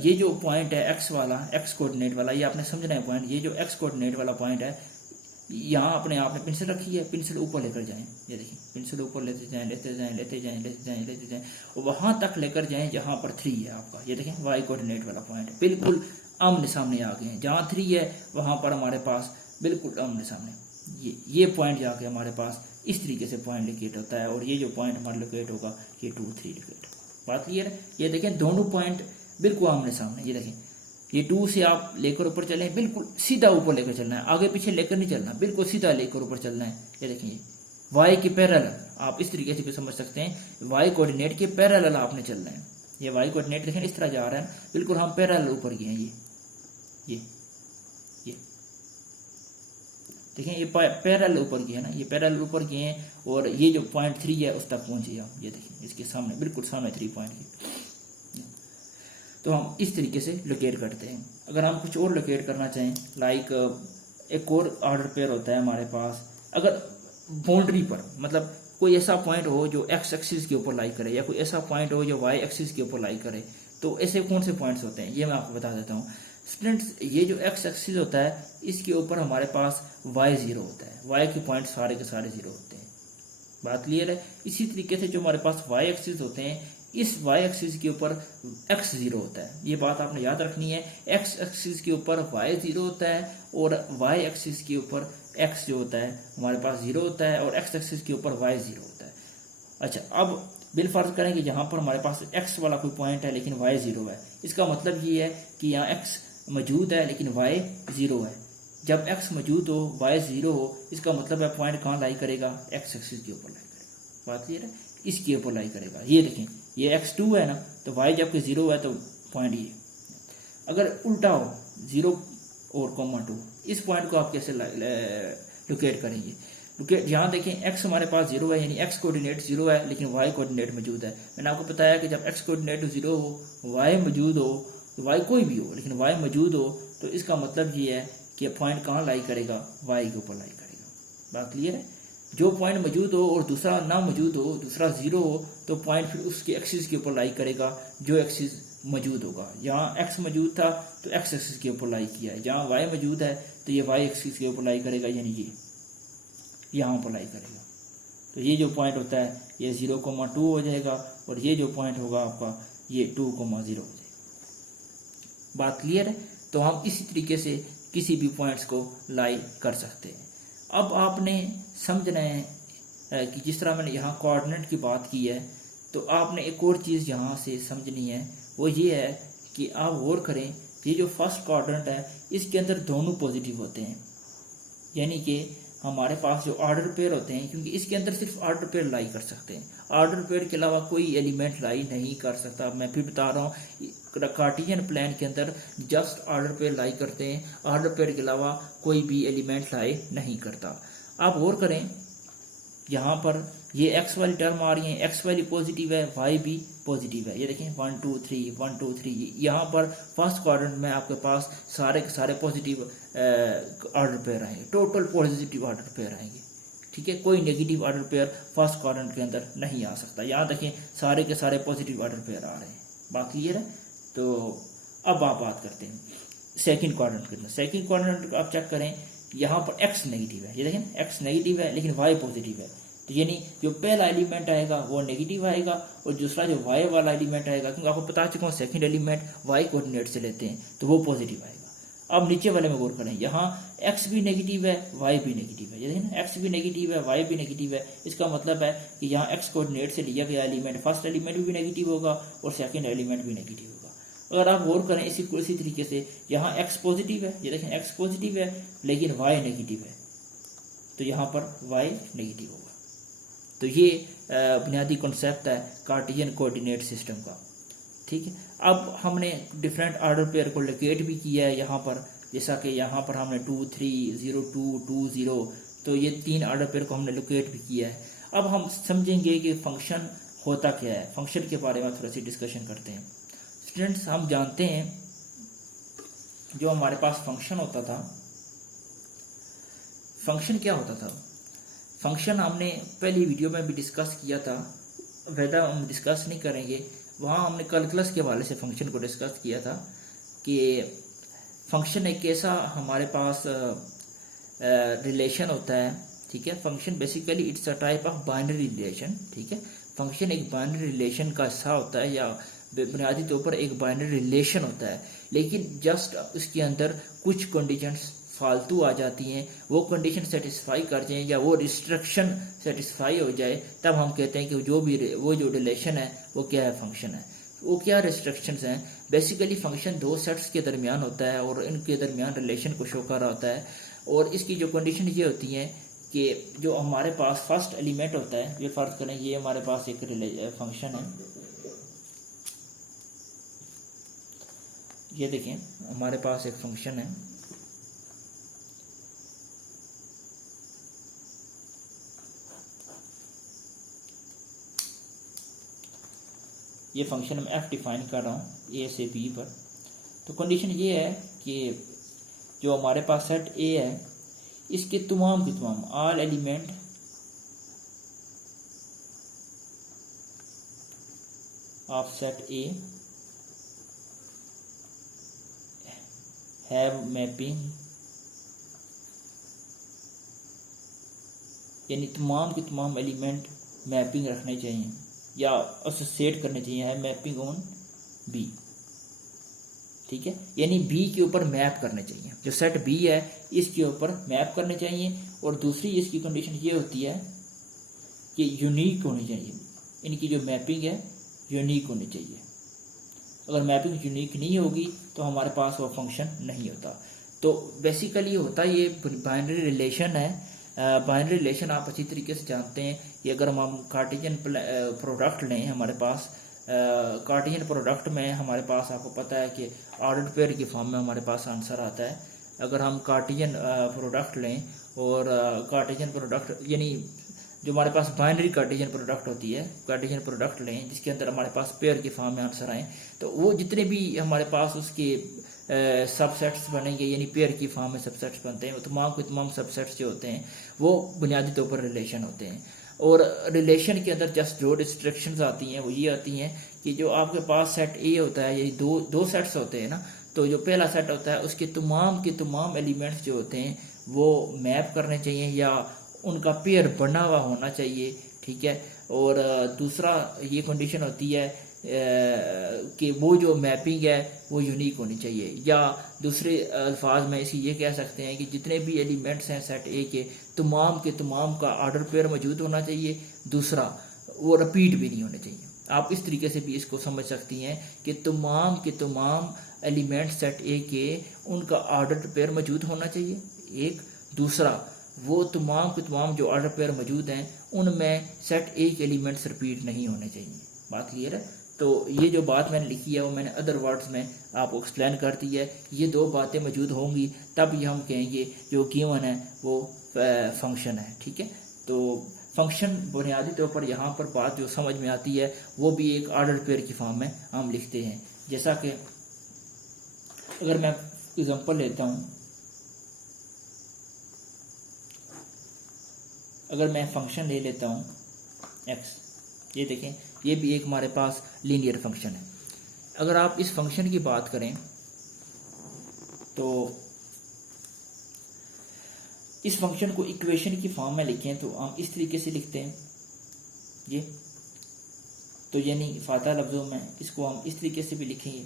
ये जो पॉइंट है x वाला, x कोऑर्डिनेट वाला, ये आपने समझना है पॉइंट। ये जो x कोऑर्डिनेट वाला पॉइंट है, यहाँ आपने पेंसिल रखी है, पेंसिल ऊपर लेकर जाएं। ये देखिए पेंसिल ऊपर लेते जाएं, लेते जाएं, लेते जाएं, लेते जाएं, लेते जाएं और वहाँ तक लेकर जाएं जहाँ पर 3 है आपका। ये देखें y कोऑर्डिनेट वाला पॉइंट बिल्कुल आमने सामने आ गए हैं। जहाँ 3 है वहाँ पर हमारे पास बिल्कुल आमने सामने ये पॉइंट जाके हमारे पास इस तरीके से पॉइंट लोकेट होता है। और ये जो पॉइंट हमारा लोकेट होगा ये 2 3 लोकेट। बात क्लियर है? ये देखें दोनों पॉइंट बिल्कुल आमने सामने। ये देखें ये 2 से आप लेकर ऊपर चलें, बिल्कुल सीधा ऊपर लेकर चलना है, आगे पीछे लेकर नहीं चलना, बिल्कुल सीधा लेकर ऊपर चलना है। ये देखें ये y के पैरेलल, आप इस तरीके से भी समझ सकते हैं, y कोऑर्डिनेट के पैरेलल आपने चलना है। ये y कोऑर्डिनेट देखें इस तरह जा रहा है, बिल्कुल हम पैरेलल ऊपर गए हैं। ये देखें ये पैरेलल ऊपर गए हैं ना, ये पैरेलल ऊपर गए हैं और ये जो पॉइंट 3 है उस तक पहुंचे आप। ये देखें इसके सामने बिल्कुल सामने 3 पॉइंट के। तो हम इस तरीके से लोकेट करते हैं। अगर हम कुछ और लोकेट करना चाहें, लाइक एक और ऑर्डर पेयर होता है हमारे पास, अगर बाउंड्री पर, मतलब कोई ऐसा पॉइंट हो जो एक्स एक्सिस के ऊपर लाई करे या कोई ऐसा पॉइंट हो जो वाई एक्सिस के ऊपर लाई करे। तो ऐसे कौन से पॉइंट्स होते हैं ये मैं आपको बता देता हूँ स्टूडेंट्स। ये जो एक्स एक्सिस होता है इसके ऊपर हमारे पास वाई जीरो होता है, वाई के पॉइंट सारे के सारे जीरो होते हैं। बात क्लियर है। इसी तरीके से जो हमारे पास वाई एक्सिस होते हैं इस वाई एक्सिस के ऊपर एक्स जीरो होता है। ये बात आपने याद रखनी है, एक्स एक्सिस के ऊपर वाई जीरो होता है और वाई एक्सिस के ऊपर एक्स जो होता है हमारे पास जीरो होता है और एक्स एक्सिस के ऊपर वाई जीरो होता है। अच्छा, अब बिल फर्ज करें कि यहाँ पर हमारे पास एक्स वाला कोई पॉइंट है लेकिन वाई जीरो है। इसका मतलब ये है कि यहाँ एक्स मौजूद है लेकिन वाई जीरो है। जब एक्स मौजूद हो वाई जीरो हो इसका मतलब है पॉइंट कहाँ लाई करेगा, एक्स एक्सिस के ऊपर लाई करेगा। बात क्लियर है, इसके ऊपर लाई करेगा। ये देखें ये x2 है ना, तो y जबकि जीरो है तो पॉइंट ये। अगर उल्टा हो 0 और कॉमा 2, इस पॉइंट को आप कैसे लोकेट करेंगे। लोकेट यहाँ देखें x हमारे पास 0 है यानी x कोऑर्डिनेट 0 है लेकिन y कोऑर्डिनेट मौजूद है। मैंने आपको बताया कि जब x कोऑर्डिनेट 0 हो y मौजूद हो, y कोई भी हो लेकिन y मौजूद हो तो इसका मतलब ये है कि पॉइंट कहाँ लाई करेगा, y के ऊपर लाई करेगा। बात क्लियर है। जो पॉइंट मौजूद हो और दूसरा ना मौजूद हो, दूसरा जीरो हो तो पॉइंट फिर उसके एक्सिस के ऊपर लाई करेगा जो एक्सिस मौजूद होगा। जहाँ एक्स मौजूद था तो एक्स एक्सिस के ऊपर लाई किया है, जहाँ वाई मौजूद है तो ये वाई एक्सिस के ऊपर लाई करेगा यानी ये यहाँ पर लाई करेगा। तो ये जो पॉइंट होता है ये 0,2 हो जाएगा और ये जो पॉइंट होगा आपका ये 2,0 हो जाएगा। बात क्लियर है। तो हम इसी तरीके से किसी भी पॉइंट्स को लाई कर सकते हैं। अब आपने समझना है कि जिस तरह मैंने यहाँ कोऑर्डिनेट की बात की है तो आपने एक और चीज़ यहाँ से समझनी है, वो ये है कि आप गौर करें ये जो फर्स्ट क्वाड्रेंट है इसके अंदर दोनों पॉजिटिव होते हैं। यानी कि हमारे पास जो ऑर्डर पेयर होते हैं, क्योंकि इसके अंदर सिर्फ ऑर्डर पेयर लाई कर सकते हैं, ऑर्डर पेयर के अलावा कोई एलिमेंट लाई नहीं कर सकता। मैं फिर बता रहा हूँ कार्टेशियन प्लान के अंदर जस्ट ऑर्डर पेयर लाई करते हैं, ऑर्डर पेयर के अलावा कोई भी एलिमेंट लाई नहीं करता। आप गौर करें यहाँ पर ये एक्स वाली टर्म आ रही है, एक्स वाली पॉजिटिव है, वाई भी पॉजिटिव है। ये देखें 1 2 3 1 2 3, यहाँ पर फर्स्ट क्वाड्रेंट में आपके पास सारे के सारे पॉजिटिव ऑर्डर पेयर आएंगे, टोटल पॉजिटिव ऑर्डर पेयर आएंगे। ठीक है, कोई negative order pair first quadrant के अंदर नहीं आ सकता। यहाँ देखें सारे के सारे पॉजिटिव ऑर्डर पेयर आ रहे हैं। बात क्लियर है। तो अब आप बात करते हैं सेकंड क्वाड्रेंट के अंदर। सेकंड क्वाड्रेंट को आप चेक करें, यहाँ पर एक्स नेगेटिव है, ये देखें एक्स नेगेटिव है लेकिन वाई पॉजिटिव है। तो यानी जो पहला एलिमेंट आएगा वो नेगेटिव आएगा और दूसरा जो वाई वाला एलिमेंट आएगा, क्योंकि आपको पता चुका हूँ सेकंड एलिमेंट वाई कोऑर्डिनेट से लेते हैं तो वो पॉजिटिव आएगा। अब नीचे वाले में गौर करें, यहाँ एक्स भी नेगेटिव है वाई भी नेगेटिव है। ये देखें ना एक्स भी नेगेटिव है वाई भी नेगेटिव है। इसका मतलब है कि यहाँ एक्स कोऑर्डिनेट से लिया गया एलिमेंट फर्स्ट एलिमेंट भी नेगेटिव होगा और सेकेंड एलिमेंट भी नेगेटिव होगा। अगर आप गौर करें इसी तरीके से यहाँ एक्स पॉजिटिव है, ये देखें एक्स पॉजिटिव है लेकिन वाई नेगेटिव है, तो यहाँ पर वाई नेगेटिव होगा। तो ये बुनियादी कॉन्सेप्ट है कार्टेशियन कोऑर्डिनेट सिस्टम का। ठीक है, अब हमने डिफरेंट ऑर्डर पेयर को लोकेट भी किया है यहाँ पर, जैसा कि यहाँ पर हमने 2 3 0 2 2 0, तो ये 3 ऑर्डर पेयर को हमने लोकेट भी किया है। अब हम समझेंगे कि फंक्शन होता क्या है, फंक्शन के बारे में थोड़ा सी डिस्कशन करते हैं। स्टूडेंट्स, हम जानते हैं जो हमारे पास फंक्शन होता था, फंक्शन क्या होता था। फंक्शन हमने पहली वीडियो में भी डिस्कस किया था, वैसे हम डिस्कस नहीं करेंगे। वहाँ हमने कैलकुलस के हवाले से फंक्शन को डिस्कस किया था कि फंक्शन एक ऐसा हमारे पास रिलेशन होता है। ठीक है, function basically it's a type of binary relation. ठीक है, फंक्शन एक बाइनरी रिलेशन का हिस्सा होता है या बुनियादी तौर पर एक बाइनरी रिलेशन होता है, लेकिन जस्ट उसके अंदर कुछ कंडीशंस फालतू आ जाती हैं। वो कंडीशन सेटिस्फाई कर जाए या वो रिस्ट्रिक्शन सेटिस्फाई हो जाए तब हम कहते हैं कि वो जो रिलेशन है वो क्या है, फंक्शन है। वो क्या रिस्ट्रिक्शंस हैं, बेसिकली फंक्शन दो सेट्स के दरमियान होता है और इनके दरमियान रिलेशन को शो कर रहा होता है। और इसकी जो कंडीशन ये होती हैं कि जो हमारे पास फर्स्ट एलिमेंट होता है, ये फर्ज करें ये हमारे पास एक फंक्शन है, ये देखें हमारे पास एक फंक्शन है, ये फंक्शन में एफ डिफाइन कर रहा हूँ ए से बी पर। तो कंडीशन ये है कि जो हमारे पास सेट ए है इसके तमाम के तमाम all element of set A have mapping, यानी तमाम के तमाम एलिमेंट मैपिंग रखने चाहिए या एसोसिएट करने चाहिए, है मैपिंग ऑन बी, ठीक है, यानी बी के ऊपर मैप करने चाहिए, जो सेट बी है इसके ऊपर मैप करने चाहिए। और दूसरी इसकी कंडीशन ये होती है कि यूनिक होनी चाहिए, इनकी जो मैपिंग है यूनिक होनी चाहिए। अगर मैपिंग यूनिक नहीं होगी तो हमारे पास वो फंक्शन नहीं होता। तो बेसिकली होता ये बाइनरी रिलेशन है। बाइनरी रिलेशन आप अच्छी तरीके से जानते हैं कि अगर हम कार्टेशियन प्रोडक्ट लें, हमारे पास कार्टेशियन प्रोडक्ट में हमारे पास आपको पता है कि ऑर्डर्ड पेयर की फॉर्म में हमारे पास आंसर आता है। अगर हम कार्टेशियन प्रोडक्ट लें और कार्टेशियन प्रोडक्ट यानी जो हमारे पास बाइनरी कार्टेशियन प्रोडक्ट होती है, कार्टेशियन प्रोडक्ट लें जिसके अंदर हमारे पास पेयर की फॉर्म में आंसर आए, तो वो जितने भी हमारे पास उसके सबसेट्स बनेंगे, यानी पेयर की फॉर्म में सबसेट्स बनते हैं, वो तमाम के तमाम सबसेट्स जो होते हैं वो बुनियादी तौर पर रिलेशन होते हैं। और रिलेशन के अंदर जस्ट जो रिस्ट्रिक्शंस आती हैं वो ये आती हैं कि जो आपके पास सेट ए होता है, यही दो सेट्स होते हैं ना, तो जो पहला सेट होता है उसके तमाम के तमाम एलिमेंट्स जो होते हैं वो मैप करने चाहिए या उनका पेयर बना हुआ होना चाहिए, ठीक है। और दूसरा ये कंडीशन होती है कि वो जो मैपिंग है वो यूनिक होनी चाहिए, या दूसरे अल्फाज में इसी ये कह सकते हैं कि जितने भी एलिमेंट्स हैं सेट ए के तमाम का ऑर्डर पेयर मौजूद होना चाहिए। दूसरा वो रिपीट भी नहीं होने चाहिए। आप इस तरीके से भी इसको समझ सकती हैं कि तमाम के तमाम एलिमेंट सेट ए के उनका ऑर्डर पेयर मौजूद होना चाहिए, एक। दूसरा वो तमाम के तमाम जो ऑर्डर पेयर मौजूद हैं उनमें सेट ए के एलिमेंट्स रिपीट नहीं होने चाहिए। बात क्लियर है? तो ये जो बात मैंने लिखी है वो मैंने अदर वर्ड्स में आपको एक्सप्लेन कर दी है। ये दो बातें मौजूद होंगी तब ये हम कहेंगे जो गिवन है वो फंक्शन है, ठीक है। तो फंक्शन बुनियादी तौर पर यहाँ पर बात जो समझ में आती है वो भी एक ऑर्डर पेयर की फॉर्म में हम लिखते हैं। जैसा कि अगर मैं एग्जांपल लेता हूँ, अगर मैं फंक्शन ले लेता हूँ एक्स, ये देखें ये भी एक हमारे पास लीनियर फंक्शन है। अगर आप इस फंक्शन की बात करें तो इस फंक्शन को इक्वेशन की फॉर्म में लिखें तो हम इस तरीके से लिखते हैं ये, तो यानी फाता लफ्ज़ों में इसको हम इस तरीके से भी लिखेंगे।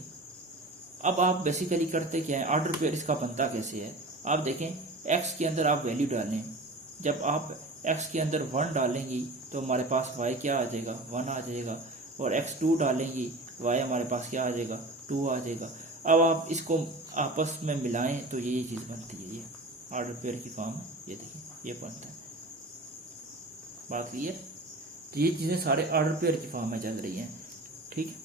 अब आप बेसिकली करते क्या है, ऑर्डर पेयर इसका बनता कैसे है। आप देखें एक्स के अंदर आप वैल्यू डालें, जब आप एक्स के अंदर 1 डालेंगी तो हमारे पास y क्या आ जाएगा, 1 आ जाएगा। और x2 डालेंगी y हमारे पास क्या आ जाएगा, 2 आ जाएगा। अब आप इसको आपस में मिलाएं तो ये चीज़ बनती है, ये ऑर्डर पेयर की फॉर्म है, ये देखिए ये बनता है। बात क्लियर? तो ये चीज़ें सारे ऑर्डर पेयर की फॉर्म में चल रही हैं, ठीक।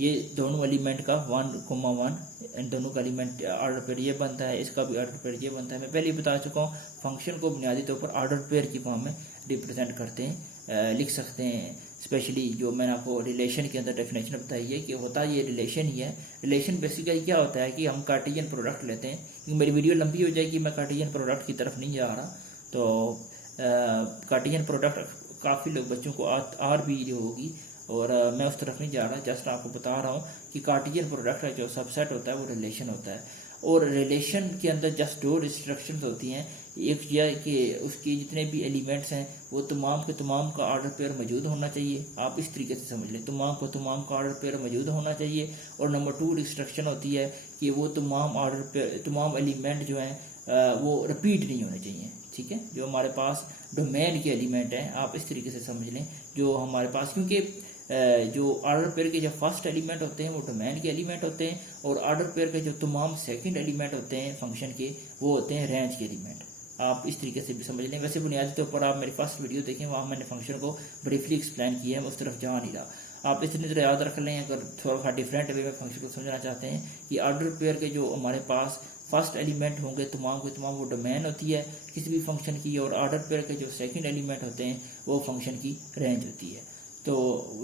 ये दोनों एलिमेंट का 1,1 इन दोनों का एलिमेंट ऑर्डर पेयर ये बनता है, इसका भी ऑर्डर पेयर ये बनता है। मैं पहले ही बता चुका हूँ फंक्शन को बुनियादी तौर पर ऑर्डर पेयर की फॉर्म में रिप्रेजेंट करते हैं, लिख सकते हैं। स्पेशली जो मैंने आपको रिलेशन के अंदर डेफिनेशन बताई है कि होता ये रिलेशन ही है। रिलेशन बेसिकली क्या होता है कि हम कार्टेशियन प्रोडक्ट लेते हैं, क्योंकि मेरी वीडियो लंबी हो जाएगी, मैं कार्टेशियन प्रोडक्ट की तरफ नहीं जा रहा। तो कार्टेशियन प्रोडक्ट काफ़ी लोग बच्चों को आर भी जो होगी, और मैं उस तरफ नहीं जा रहा, जस्ट आपको बता रहा हूँ कि कार्टेशियन प्रोडक्ट का जो सबसेट होता है वो रिलेशन होता है। और रिलेशन के अंदर जस्ट दो रिस्ट्रिक्शंस होती हैं। एक यह कि उसके जितने भी एलिमेंट्स हैं वो तमाम के तमाम का ऑर्डर पेयर मौजूद होना चाहिए। आप इस तरीके से समझ लें, तमाम को तमाम का ऑर्डर पेयर मौजूद होना चाहिए। और नंबर 2 रिस्ट्रिक्शन होती है कि वो तमाम ऑर्डर पेयर, तमाम एलिमेंट जो हैं वो रिपीट नहीं होने चाहिए, ठीक है। जो हमारे पास डोमेन के एलिमेंट हैं आप इस तरीके से समझ लें, जो हमारे पास, क्योंकि जो ऑर्डर पेयर के जो फर्स्ट एलिमेंट होते हैं वो डोमेन के एलिमेंट होते हैं, और ऑर्डर पेयर के जो तमाम सेकंड एलिमेंट होते हैं फंक्शन के वो होते हैं रेंज के एलिमेंट। आप इस तरीके से भी समझ लें। वैसे बुनियादी तौर पर आप मेरी फर्स्ट वीडियो देखें, वहाँ मैंने फंक्शन को ब्रीफली एक्सप्लेन किया है, मैं उस तरफ जा नहीं रहा। आप इतनी तरह याद रख लें, अगर थोड़ा सा डिफरेंट वे में फंक्शन को समझना चाहते हैं कि ऑर्डर पेयर के जो हमारे पास फर्स्ट एलिमेंट होंगे तमाम के तमाम वो डोमेन होती है किसी भी फंक्शन की, और ऑर्डर पेयर के जो सेकंड एलिमेंट होते हैं वो फंक्शन की रेंज होती है। तो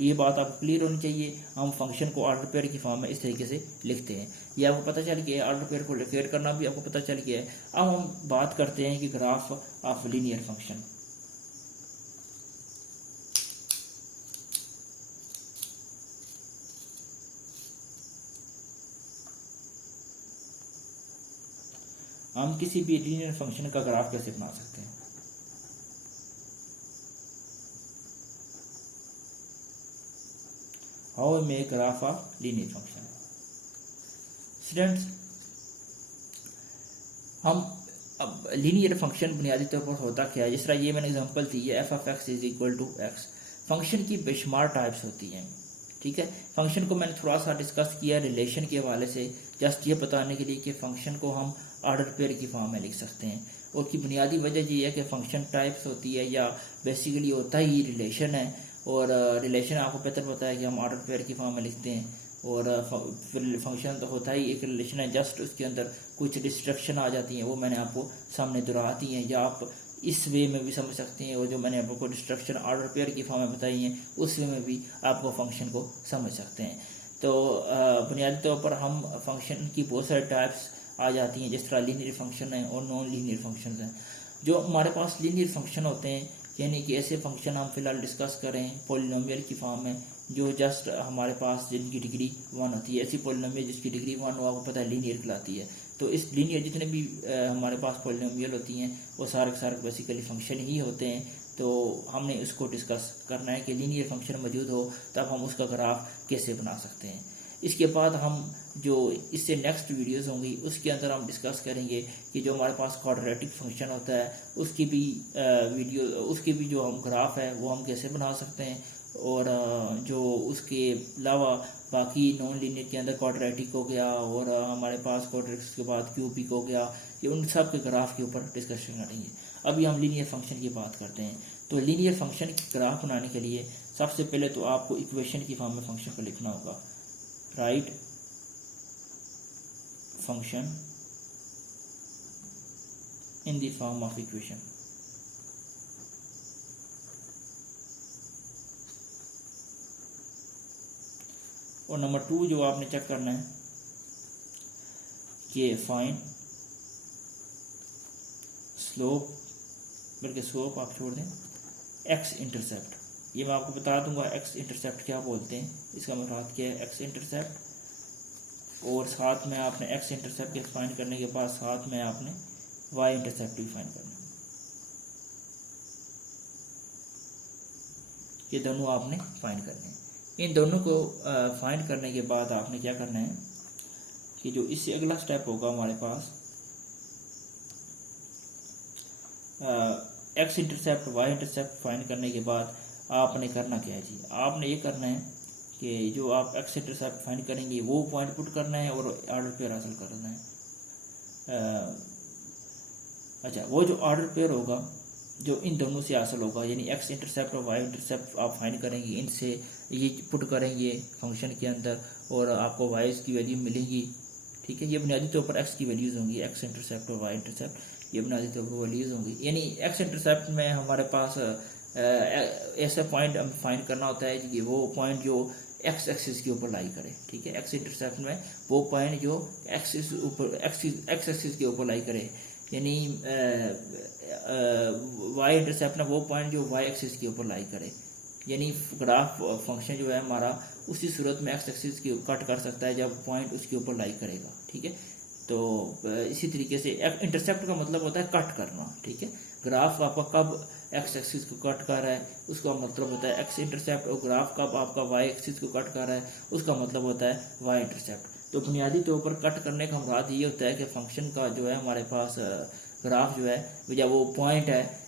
ये बात आपको क्लियर होनी चाहिए। हम फंक्शन को ऑर्डर पेयर की फॉर्म में इस तरीके से लिखते हैं। ये आपको पता चल गया है, ऑर्डर पेयर को लोकेट करना भी आपको पता चल गया है। अब हम बात करते हैं कि ग्राफ ऑफ लीनियर फंक्शन। हम किसी भी लीनियर फंक्शन का ग्राफ कैसे बना सकते हैं? How we make graph of linear function. Students, हम अब लीनियर फंक्शन बुनियादी तौर पर होता क्या है, जिस तरह ये मैंने एग्जांपल दी है f of x is equal to x. Function की बेशुमार टाइप्स होती हैं, ठीक है। फंक्शन को मैंने थोड़ा सा डिस्कस किया रिलेशन के हवाले से, जस्ट ये बताने के लिए कि फंक्शन को हम ऑर्डर पेयर की फॉर्म में लिख सकते हैं। और की बुनियादी वजह ये है कि फंक्शन टाइप्स होती है या बेसिकली होता ही रिलेशन है, और रिलेशन आपको बेहतर पता है कि हम ऑर्डर पेयर की फॉर्म में लिखते हैं। और फंक्शन तो होता ही एक रिलेशन है, जस्ट उसके अंदर कुछ डिस्ट्रक्शन आ जाती हैं, वो मैंने आपको सामने दोहराती हैं, या आप इस वे में भी समझ सकते हैं। और जो मैंने आपको डिस्ट्रक्शन ऑर्डर पेयर की फॉर्म में बताई हैं, उस वे में भी आपको फंक्शन को समझ सकते हैं। तो बुनियादी तौर पर हम फंक्शन की बहुत सारे टाइप्स आ जाती हैं, जिस तरह लीनियर फंक्शन है और नॉन लीनियर फंक्शन हैं। जो हमारे पास लीनियर फंक्शन होते हैं, यानी कि ऐसे फंक्शन हम फिलहाल डिस्कस करें पॉलिनोमियल की फॉर्म में, जो जस्ट हमारे पास जिनकी डिग्री 1 होती है। ऐसी पॉलिनोमियल जिसकी डिग्री 1 हो, आपको पता है लीनियर कहलाती है। तो इस लीनियर जितने भी हमारे पास पॉलिनोमियल होती हैं, वो सारे के सारे बेसिकली फंक्शन ही होते हैं। तो हमने उसको डिस्कस करना है कि लीनियर फंक्शन मौजूद हो तब हम उसका ग्राफ कैसे बना सकते हैं। इसके बाद हम जो इससे नेक्स्ट वीडियोस होंगी उसके अंदर हम डिस्कस करेंगे कि जो हमारे पास क्वाड्रेटिक फंक्शन होता है उसकी भी उसकी भी जो हम ग्राफ है वो हम कैसे बना सकते हैं, और जो उसके अलावा बाकी नॉन लीनियर के अंदर क्वाड्रेटिक हो गया, और हमारे पास क्वाड्रेटिक्स के बाद क्यूबिक हो गया, ये उन सब के ग्राफ के ऊपर डिस्कशन करेंगे। अभी हम लीनियर फंक्शन की बात करते हैं। तो लीनियर फंक्शन की ग्राफ बनाने के लिए सबसे पहले तो आपको इक्वेशन की फॉर्म में फंक्शन को लिखना होगा। Right function in the form of equation. और नंबर 2 जो आपने चेक करना है कि फाइंड स्लोप, बल्कि स्लोप आप छोड़ दें, एक्स इंटरसेप्ट। ये मैं आपको बता दूंगा एक्स इंटरसेप्ट क्या बोलते हैं, इसका मतलब क्या है एक्स इंटरसेप्ट। और साथ में आपने एक्स इंटरसेप्ट के फाइंड करने के बाद साथ में आपने वाई इंटरसेप्ट भी फाइंड करना है। ये दोनों आपने फाइंड करने हैं। इन दोनों को फाइंड करने के बाद आपने क्या करना है कि जो इससे अगला स्टेप होगा हमारे पास, X intercept Y intercept find करने के बाद आपने करना क्या है जी, आपने ये करना है कि जो आप एक्स इंटरसेप्ट फाइंड करेंगे वो पॉइंट पुट करना है और ऑर्डर पेयर हासिल करना है। अच्छा, वो जो ऑर्डर पेयर होगा जो इन दोनों से हासिल होगा, यानी एक्स इंटरसेप्ट और वाई इंटरसेप्ट आप फाइंड करेंगे, इनसे ये पुट करेंगे फंक्शन के अंदर और आपको वाई की वैल्यू मिलेगी। ठीक है, ये बुनियादी तौर पर एक्स की वैल्यूज़ होंगी, एक्स इंटरसेप्ट और वाई इंटरसेप्ट ये बुनियादी तौर पर वैल्यूज़ होंगी। यानी एक्स इंटरसेप्ट में हमारे पास ऐसा पॉइंट हम फाइंड करना होता है कि वो पॉइंट जो एक्स एक्सिस के ऊपर लाई करे। ठीक है, एक्स इंटरसेप्ट में वो पॉइंट जो एक्स एक्सिस के ऊपर लाई करे, यानी वाई इंटरसेप्ट में वो पॉइंट जो वाई एक्सिस के ऊपर लाई करे। यानी ग्राफ फंक्शन जो है हमारा उसी सूरत में एक्स एक्सिस की कट कर सकता है जब पॉइंट उसके ऊपर लाई करेगा। ठीक है, तो इसी तरीके से इंटरसेप्ट का मतलब होता है कट करना। ठीक है, ग्राफ आपका कब एक्स एक्सिस को कट कर रहा है उसका मतलब होता है एक्स इंटरसेप्ट, और ग्राफ कब आपका वाई एक्सिस को कट कर रहा है उसका मतलब होता है वाई इंटरसेप्ट। तो बुनियादी तौर पर कट करने का मुराद ये होता है कि फंक्शन का जो है हमारे पास ग्राफ जो है जब वो पॉइंट है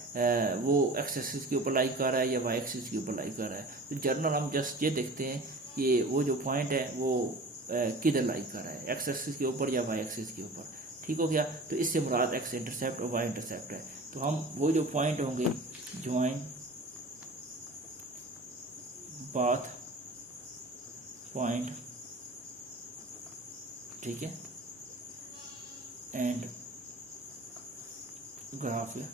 वो एक्स एक्सिस के ऊपर लाई कर रहा है या वाई एक्सिस के ऊपर लाई कर रहा है। तो जनरल हम जस्ट ये देखते हैं कि वो जो पॉइंट है वो किधर लाई कर रहा है, एक्स एक्सिस के ऊपर या वाई एक्सिस के ऊपर। ठीक हो गया, तो इससे मुराद एक्स इंटरसेप्ट और वाई इंटरसेप्ट है। तो हम वो जो पॉइंट होंगे ज्वाइन पाथ पॉइंट, ठीक है, एंड ग्राफ इज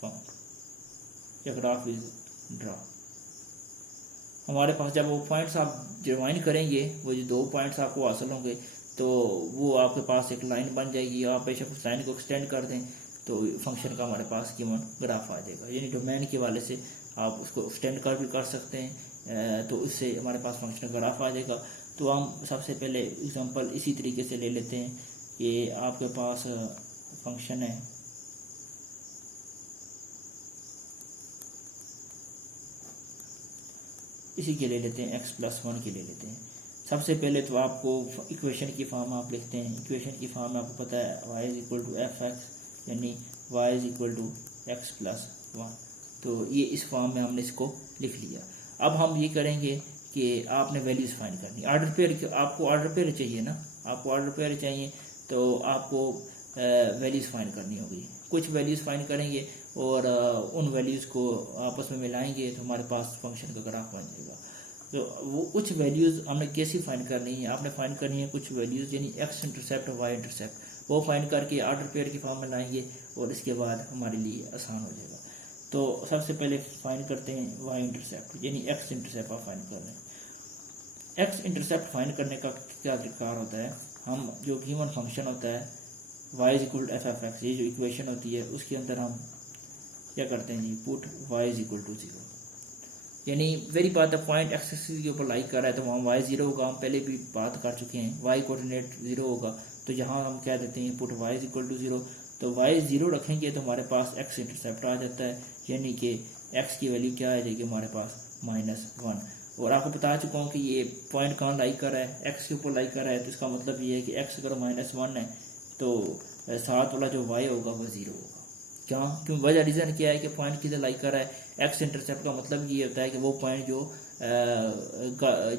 फाउंड या ग्राफ इज ड्रा। हमारे पास जब वो पॉइंट्स आप ज्वाइन करेंगे, वो जो दो पॉइंट्स आपको हासिल होंगे, तो वो आपके पास एक लाइन बन जाएगी। आप बेशक उस लाइन को एक्सटेंड कर दें तो फंक्शन का हमारे पास कीमत ग्राफ आ जाएगा। यानी डोमेन के वाले से आप उसको एक्सटेंड कर भी कर सकते हैं तो उससे हमारे पास फंक्शन का ग्राफ आ जाएगा। तो हम सबसे पहले एग्जांपल इसी तरीके से ले लेते हैं कि आपके पास फंक्शन है इसी के ले लेते हैं, x+1 के ले लेते हैं। सबसे पहले तो आपको इक्वेशन की फॉर्म आप लिखते हैं। इक्वेशन की फॉर्म में आपको पता है y=f(x) यानी y=x+1। तो ये इस फॉर्म में हमने इसको लिख लिया। अब हम ये करेंगे कि आपने वैल्यूज़ फाइंड करनी। ऑर्डर पेयर, आपको ऑर्डर पेयर चाहिए ना, आपको ऑर्डर पेयर चाहिए तो आपको वैल्यूज़ फाइंड करनी होगी। कुछ वैल्यूज़ फाइंड करेंगे और उन वैल्यूज़ को आपस में मिलाएंगे तो हमारे पास फंक्शन का ग्राफ बन जाएगा। तो वो कुछ वैल्यूज़ हमने कैसी फाइंड करनी है, आपने फाइंड करनी है कुछ वैल्यूज़ यानी एक्स इंटरसेप्ट और वाई इंटरसेप्ट, वो फाइंड करके ऑर्डर पेयर की फॉर्म में लाएंगे और इसके बाद हमारे लिए आसान हो जाएगा। तो सबसे पहले फाइंड करते हैं वाई इंटरसेप्ट यानी एक्स इंटरसेप्ट आप फाइंड कर रहे हैं। एक्स इंटरसेप्ट फाइंड करने का क्या तरीका होता है, हम जो गिवन फंक्शन होता है y=f(x), ये जो इक्वेशन होती है उसके अंदर हम क्या करते हैं जी, पुट y=0 यानी वेरी बात है पॉइंट एक्स एक्सिस के ऊपर लाइक कर रहा है तो वहाँ y 0 होगा। हम पहले भी बात कर चुके हैं, y कोऑर्डिनेट 0 होगा तो यहाँ हम क्या देते हैं पुट y=0। तो y 0 रखेंगे तो हमारे पास x इंटरसेप्ट आ जाता है यानी कि x की वैल्यू क्या आ जाएगी हमारे पास -1। और आपको बता चुका हूँ कि ये पॉइंट कहाँ लाइक कर रहा है, x के ऊपर लाइक कर रहा है। तो इसका मतलब ये है कि x अगर -1 है तो साथ वाला जो y होगा वो 0 होगा। क्यों वजह रीज़न क्या है कि पॉइंट किधर लाइक कर रहा है, एक्स इंटरसेप्ट का मतलब ये होता है कि वो पॉइंट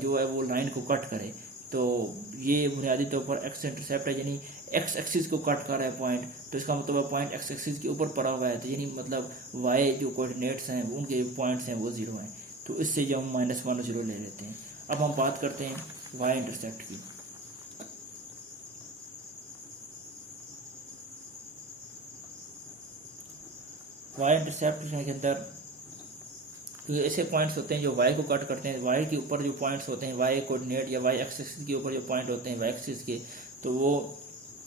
जो है वो लाइन को कट करे। तो ये बुनियादी तौर पर एक्स इंटरसेप्ट है यानी एक्स एक्सिस को कट कर रहा है पॉइंट, तो इसका मतलब पॉइंट एक्स एक्सिस के ऊपर पड़ा हुआ है। तो यानी मतलब वाई जो कोऑर्डिनेट्स हैं उनके पॉइंट्स हैं वो 0 हैं। तो इससे जो हम -1 और 0 ले लेते हैं। अब हम बात करते हैं वाई इंटरसेप्ट की। वाई इंटरसेप्ट के अंदर ऐसे पॉइंट्स होते हैं जो वाई को कट करते हैं। वाई के ऊपर जो पॉइंट्स होते हैं वाई कोऑर्डिनेट या वाई एक्सिस के ऊपर जो पॉइंट होते हैं वाई एक्सिस के, तो वो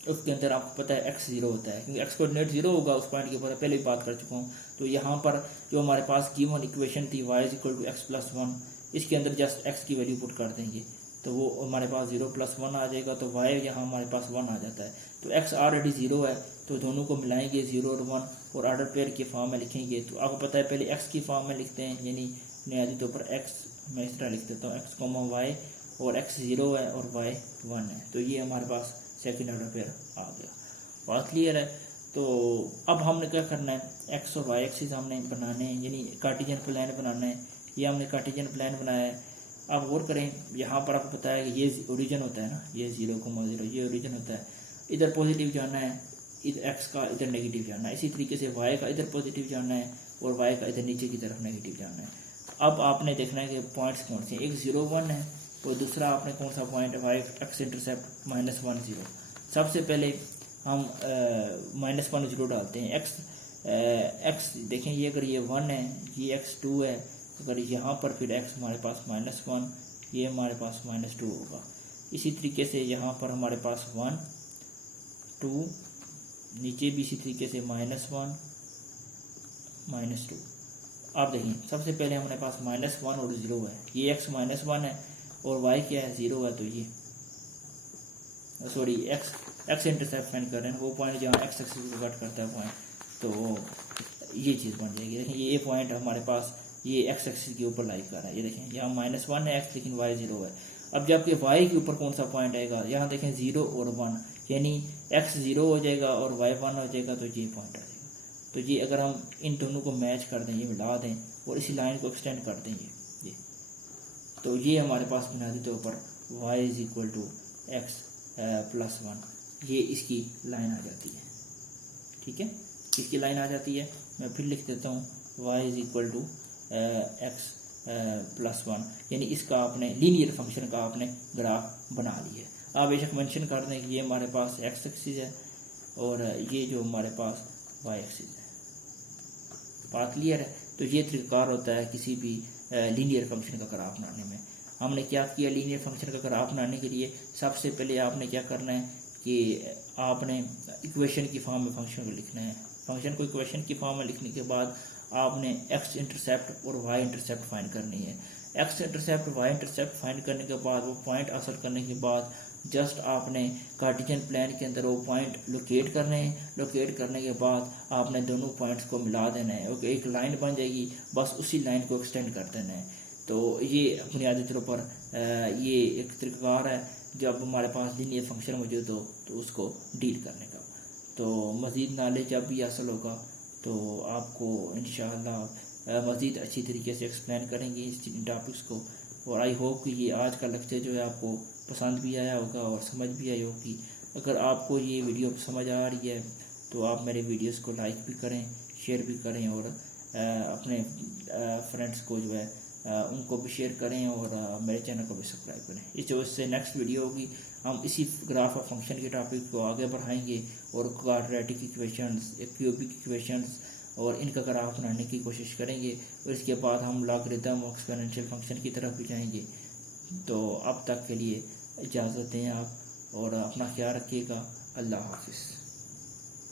उसके अंदर आपको पता है x 0 होता है क्योंकि x कोऑर्डिनेट 0 होगा उस पॉइंट के ऊपर, पहले भी बात कर चुका हूँ। तो यहाँ पर जो हमारे पास गिवन इक्वेशन थी y=x+1, इसके अंदर जस्ट x की वैल्यू पुट कर देंगे तो वो हमारे पास 0+1 आ जाएगा। तो y यहाँ हमारे पास 1 आ जाता है। तो x ऑलरेडी 0 है तो दोनों को मिलाएंगे 0 और 1 और ऑर्डर पेयर की फॉर्म में लिखेंगे। तो आपको पता है पहले x की फॉर्म में लिखते हैं यानी बुनियादी तौर पर x मैं इस तरह लिख देता हूँ x, y और x 0 है और y 1 है। तो ये हमारे पास सेकेंड ऑर्डर पेयर आ गया। बात क्लियर है। तो अब हमने क्या करना है, x और y एक्सिस हमने बनाने हैं यानी कार्टेशियन प्लान बनाना है। ये हमने कार्टेशियन प्लान बनाया है। अब गौर करें, यहाँ पर आपको पता है कि ये ओरिजिन होता है ना, ये 0,0 ये ओरिजिन होता है। इधर पॉजिटिव जाना है, इधर x का इधर नेगेटिव जाना है। इसी तरीके से y का इधर पॉजिटिव जाना है और y का इधर नीचे की तरफ नेगेटिव जाना है। अब आपने देखना है कि पॉइंट्स कौन से, एक 0 1 है और दूसरा आपने कौन सा पॉइंट y एक्स इंटरसेप्ट -1 0। सबसे पहले हम -1 0 डालते हैं। x देखें ये अगर ये 1 है, ये x 2 है, अगर यहाँ पर फिर x हमारे पास -1, ये हमारे पास -2 होगा। इसी तरीके से यहाँ पर हमारे पास 1 2, नीचे भी इसी तरीके से -1 -2। आप देखें सबसे पहले हमारे पास -1 और 0 है, ये x -1 है और y क्या है 0 है। तो ये सॉरी x इंटरसेप्ट फाइंड कर रहे हैं, वो पॉइंट जहाँ x एक्सिस को कट करता है पॉइंट, तो ये चीज़ बन जाएगी। देखें ये पॉइंट हमारे पास ये x एक्सिस के ऊपर लाइक कर रहा है। ये देखें यहाँ -1 है x लेकिन y 0 है। अब जबकि y के ऊपर कौन सा पॉइंट आएगा, यहाँ देखें 0 और 1 यानी x 0 हो जाएगा और y 1 हो जाएगा। तो ये पॉइंट आ जाएगा। तो ये अगर हम इन दोनों को मैच कर दें, ये मिला दें और इसी लाइन को एक्सटेंड कर दें ये, तो ये हमारे पास बुनियादी तौर पर y=x+1 ये इसकी लाइन आ जाती है। ठीक है, इसकी लाइन आ जाती है। मैं फिर लिख देता हूँ y=x+1 यानी इसका आपने लीनियर फंक्शन का आपने ग्राफ बना लिया। आप बेशक मेंशन कर दें कि ये हमारे पास x एक्सिस है और ये जो हमारे पास y एक्सिस है। बात क्लियर है। तो ये तरीक़ाकार होता है किसी भी लीनियर फंक्शन का ग्राफ बनाने में। हमने क्या किया, लीनियर फंक्शन का ग्राफ बनाने के लिए सबसे पहले आपने क्या करना है कि आपने इक्वेशन की फॉर्म में फंक्शन को लिखना है। फंक्शन को इक्वेशन की फॉर्म में लिखने के बाद आपने x इंटरसेप्ट और y इंटरसेप्ट फाइंड करनी है। X intercept Y intercept find करने के बाद, वो पॉइंट हासिल करने के बाद जस्ट आपने कार्टेशियन प्लान के अंदर वो पॉइंट लोकेट करने हैं। लोकेट करने के बाद आपने दोनों पॉइंट्स को मिला देना है। ओके, एक लाइन बन जाएगी, बस उसी लाइन को एक्सटेंड कर देना है। तो ये बुनियादी तौर पर ये एक तरीक़ाकार है जब हमारे पास लीनियर फंक्शन मौजूद हो तो उसको डील करने का। तो मज़ीद नॉलेज जब भी हासिल होगा तो आपको इंशाअल्लाह मज़ीद अच्छी तरीके से एक्सप्लेन करेंगे इस टॉपिक्स को। और आई होप कि ये आज का लेक्चर जो है आपको पसंद भी आया होगा और समझ भी आई होगी। अगर आपको ये वीडियो समझ आ रही है तो आप मेरे वीडियोस को लाइक भी करें, शेयर भी करें और अपने फ्रेंड्स को जो है उनको भी शेयर करें और मेरे चैनल को भी सब्सक्राइब करें। इस वजह से नेक्स्ट वीडियो होगी, हम इसी ग्राफ ऑफ फंक्शन के टॉपिक को आगे बढ़ाएंगे और क्वाड्रेटिक इक्वेशंस, क्यूबिक इक्वेशंस और इनका ग्राफ बनाने की कोशिश करेंगे। और इसके बाद हम लॉगरिथम और एक्सपोनेंशियल फंक्शन की तरफ भी जाएंगे। तो अब तक के लिए इजाज़त दें आप और अपना ख्याल रखिएगा। अल्लाह हाफिज़।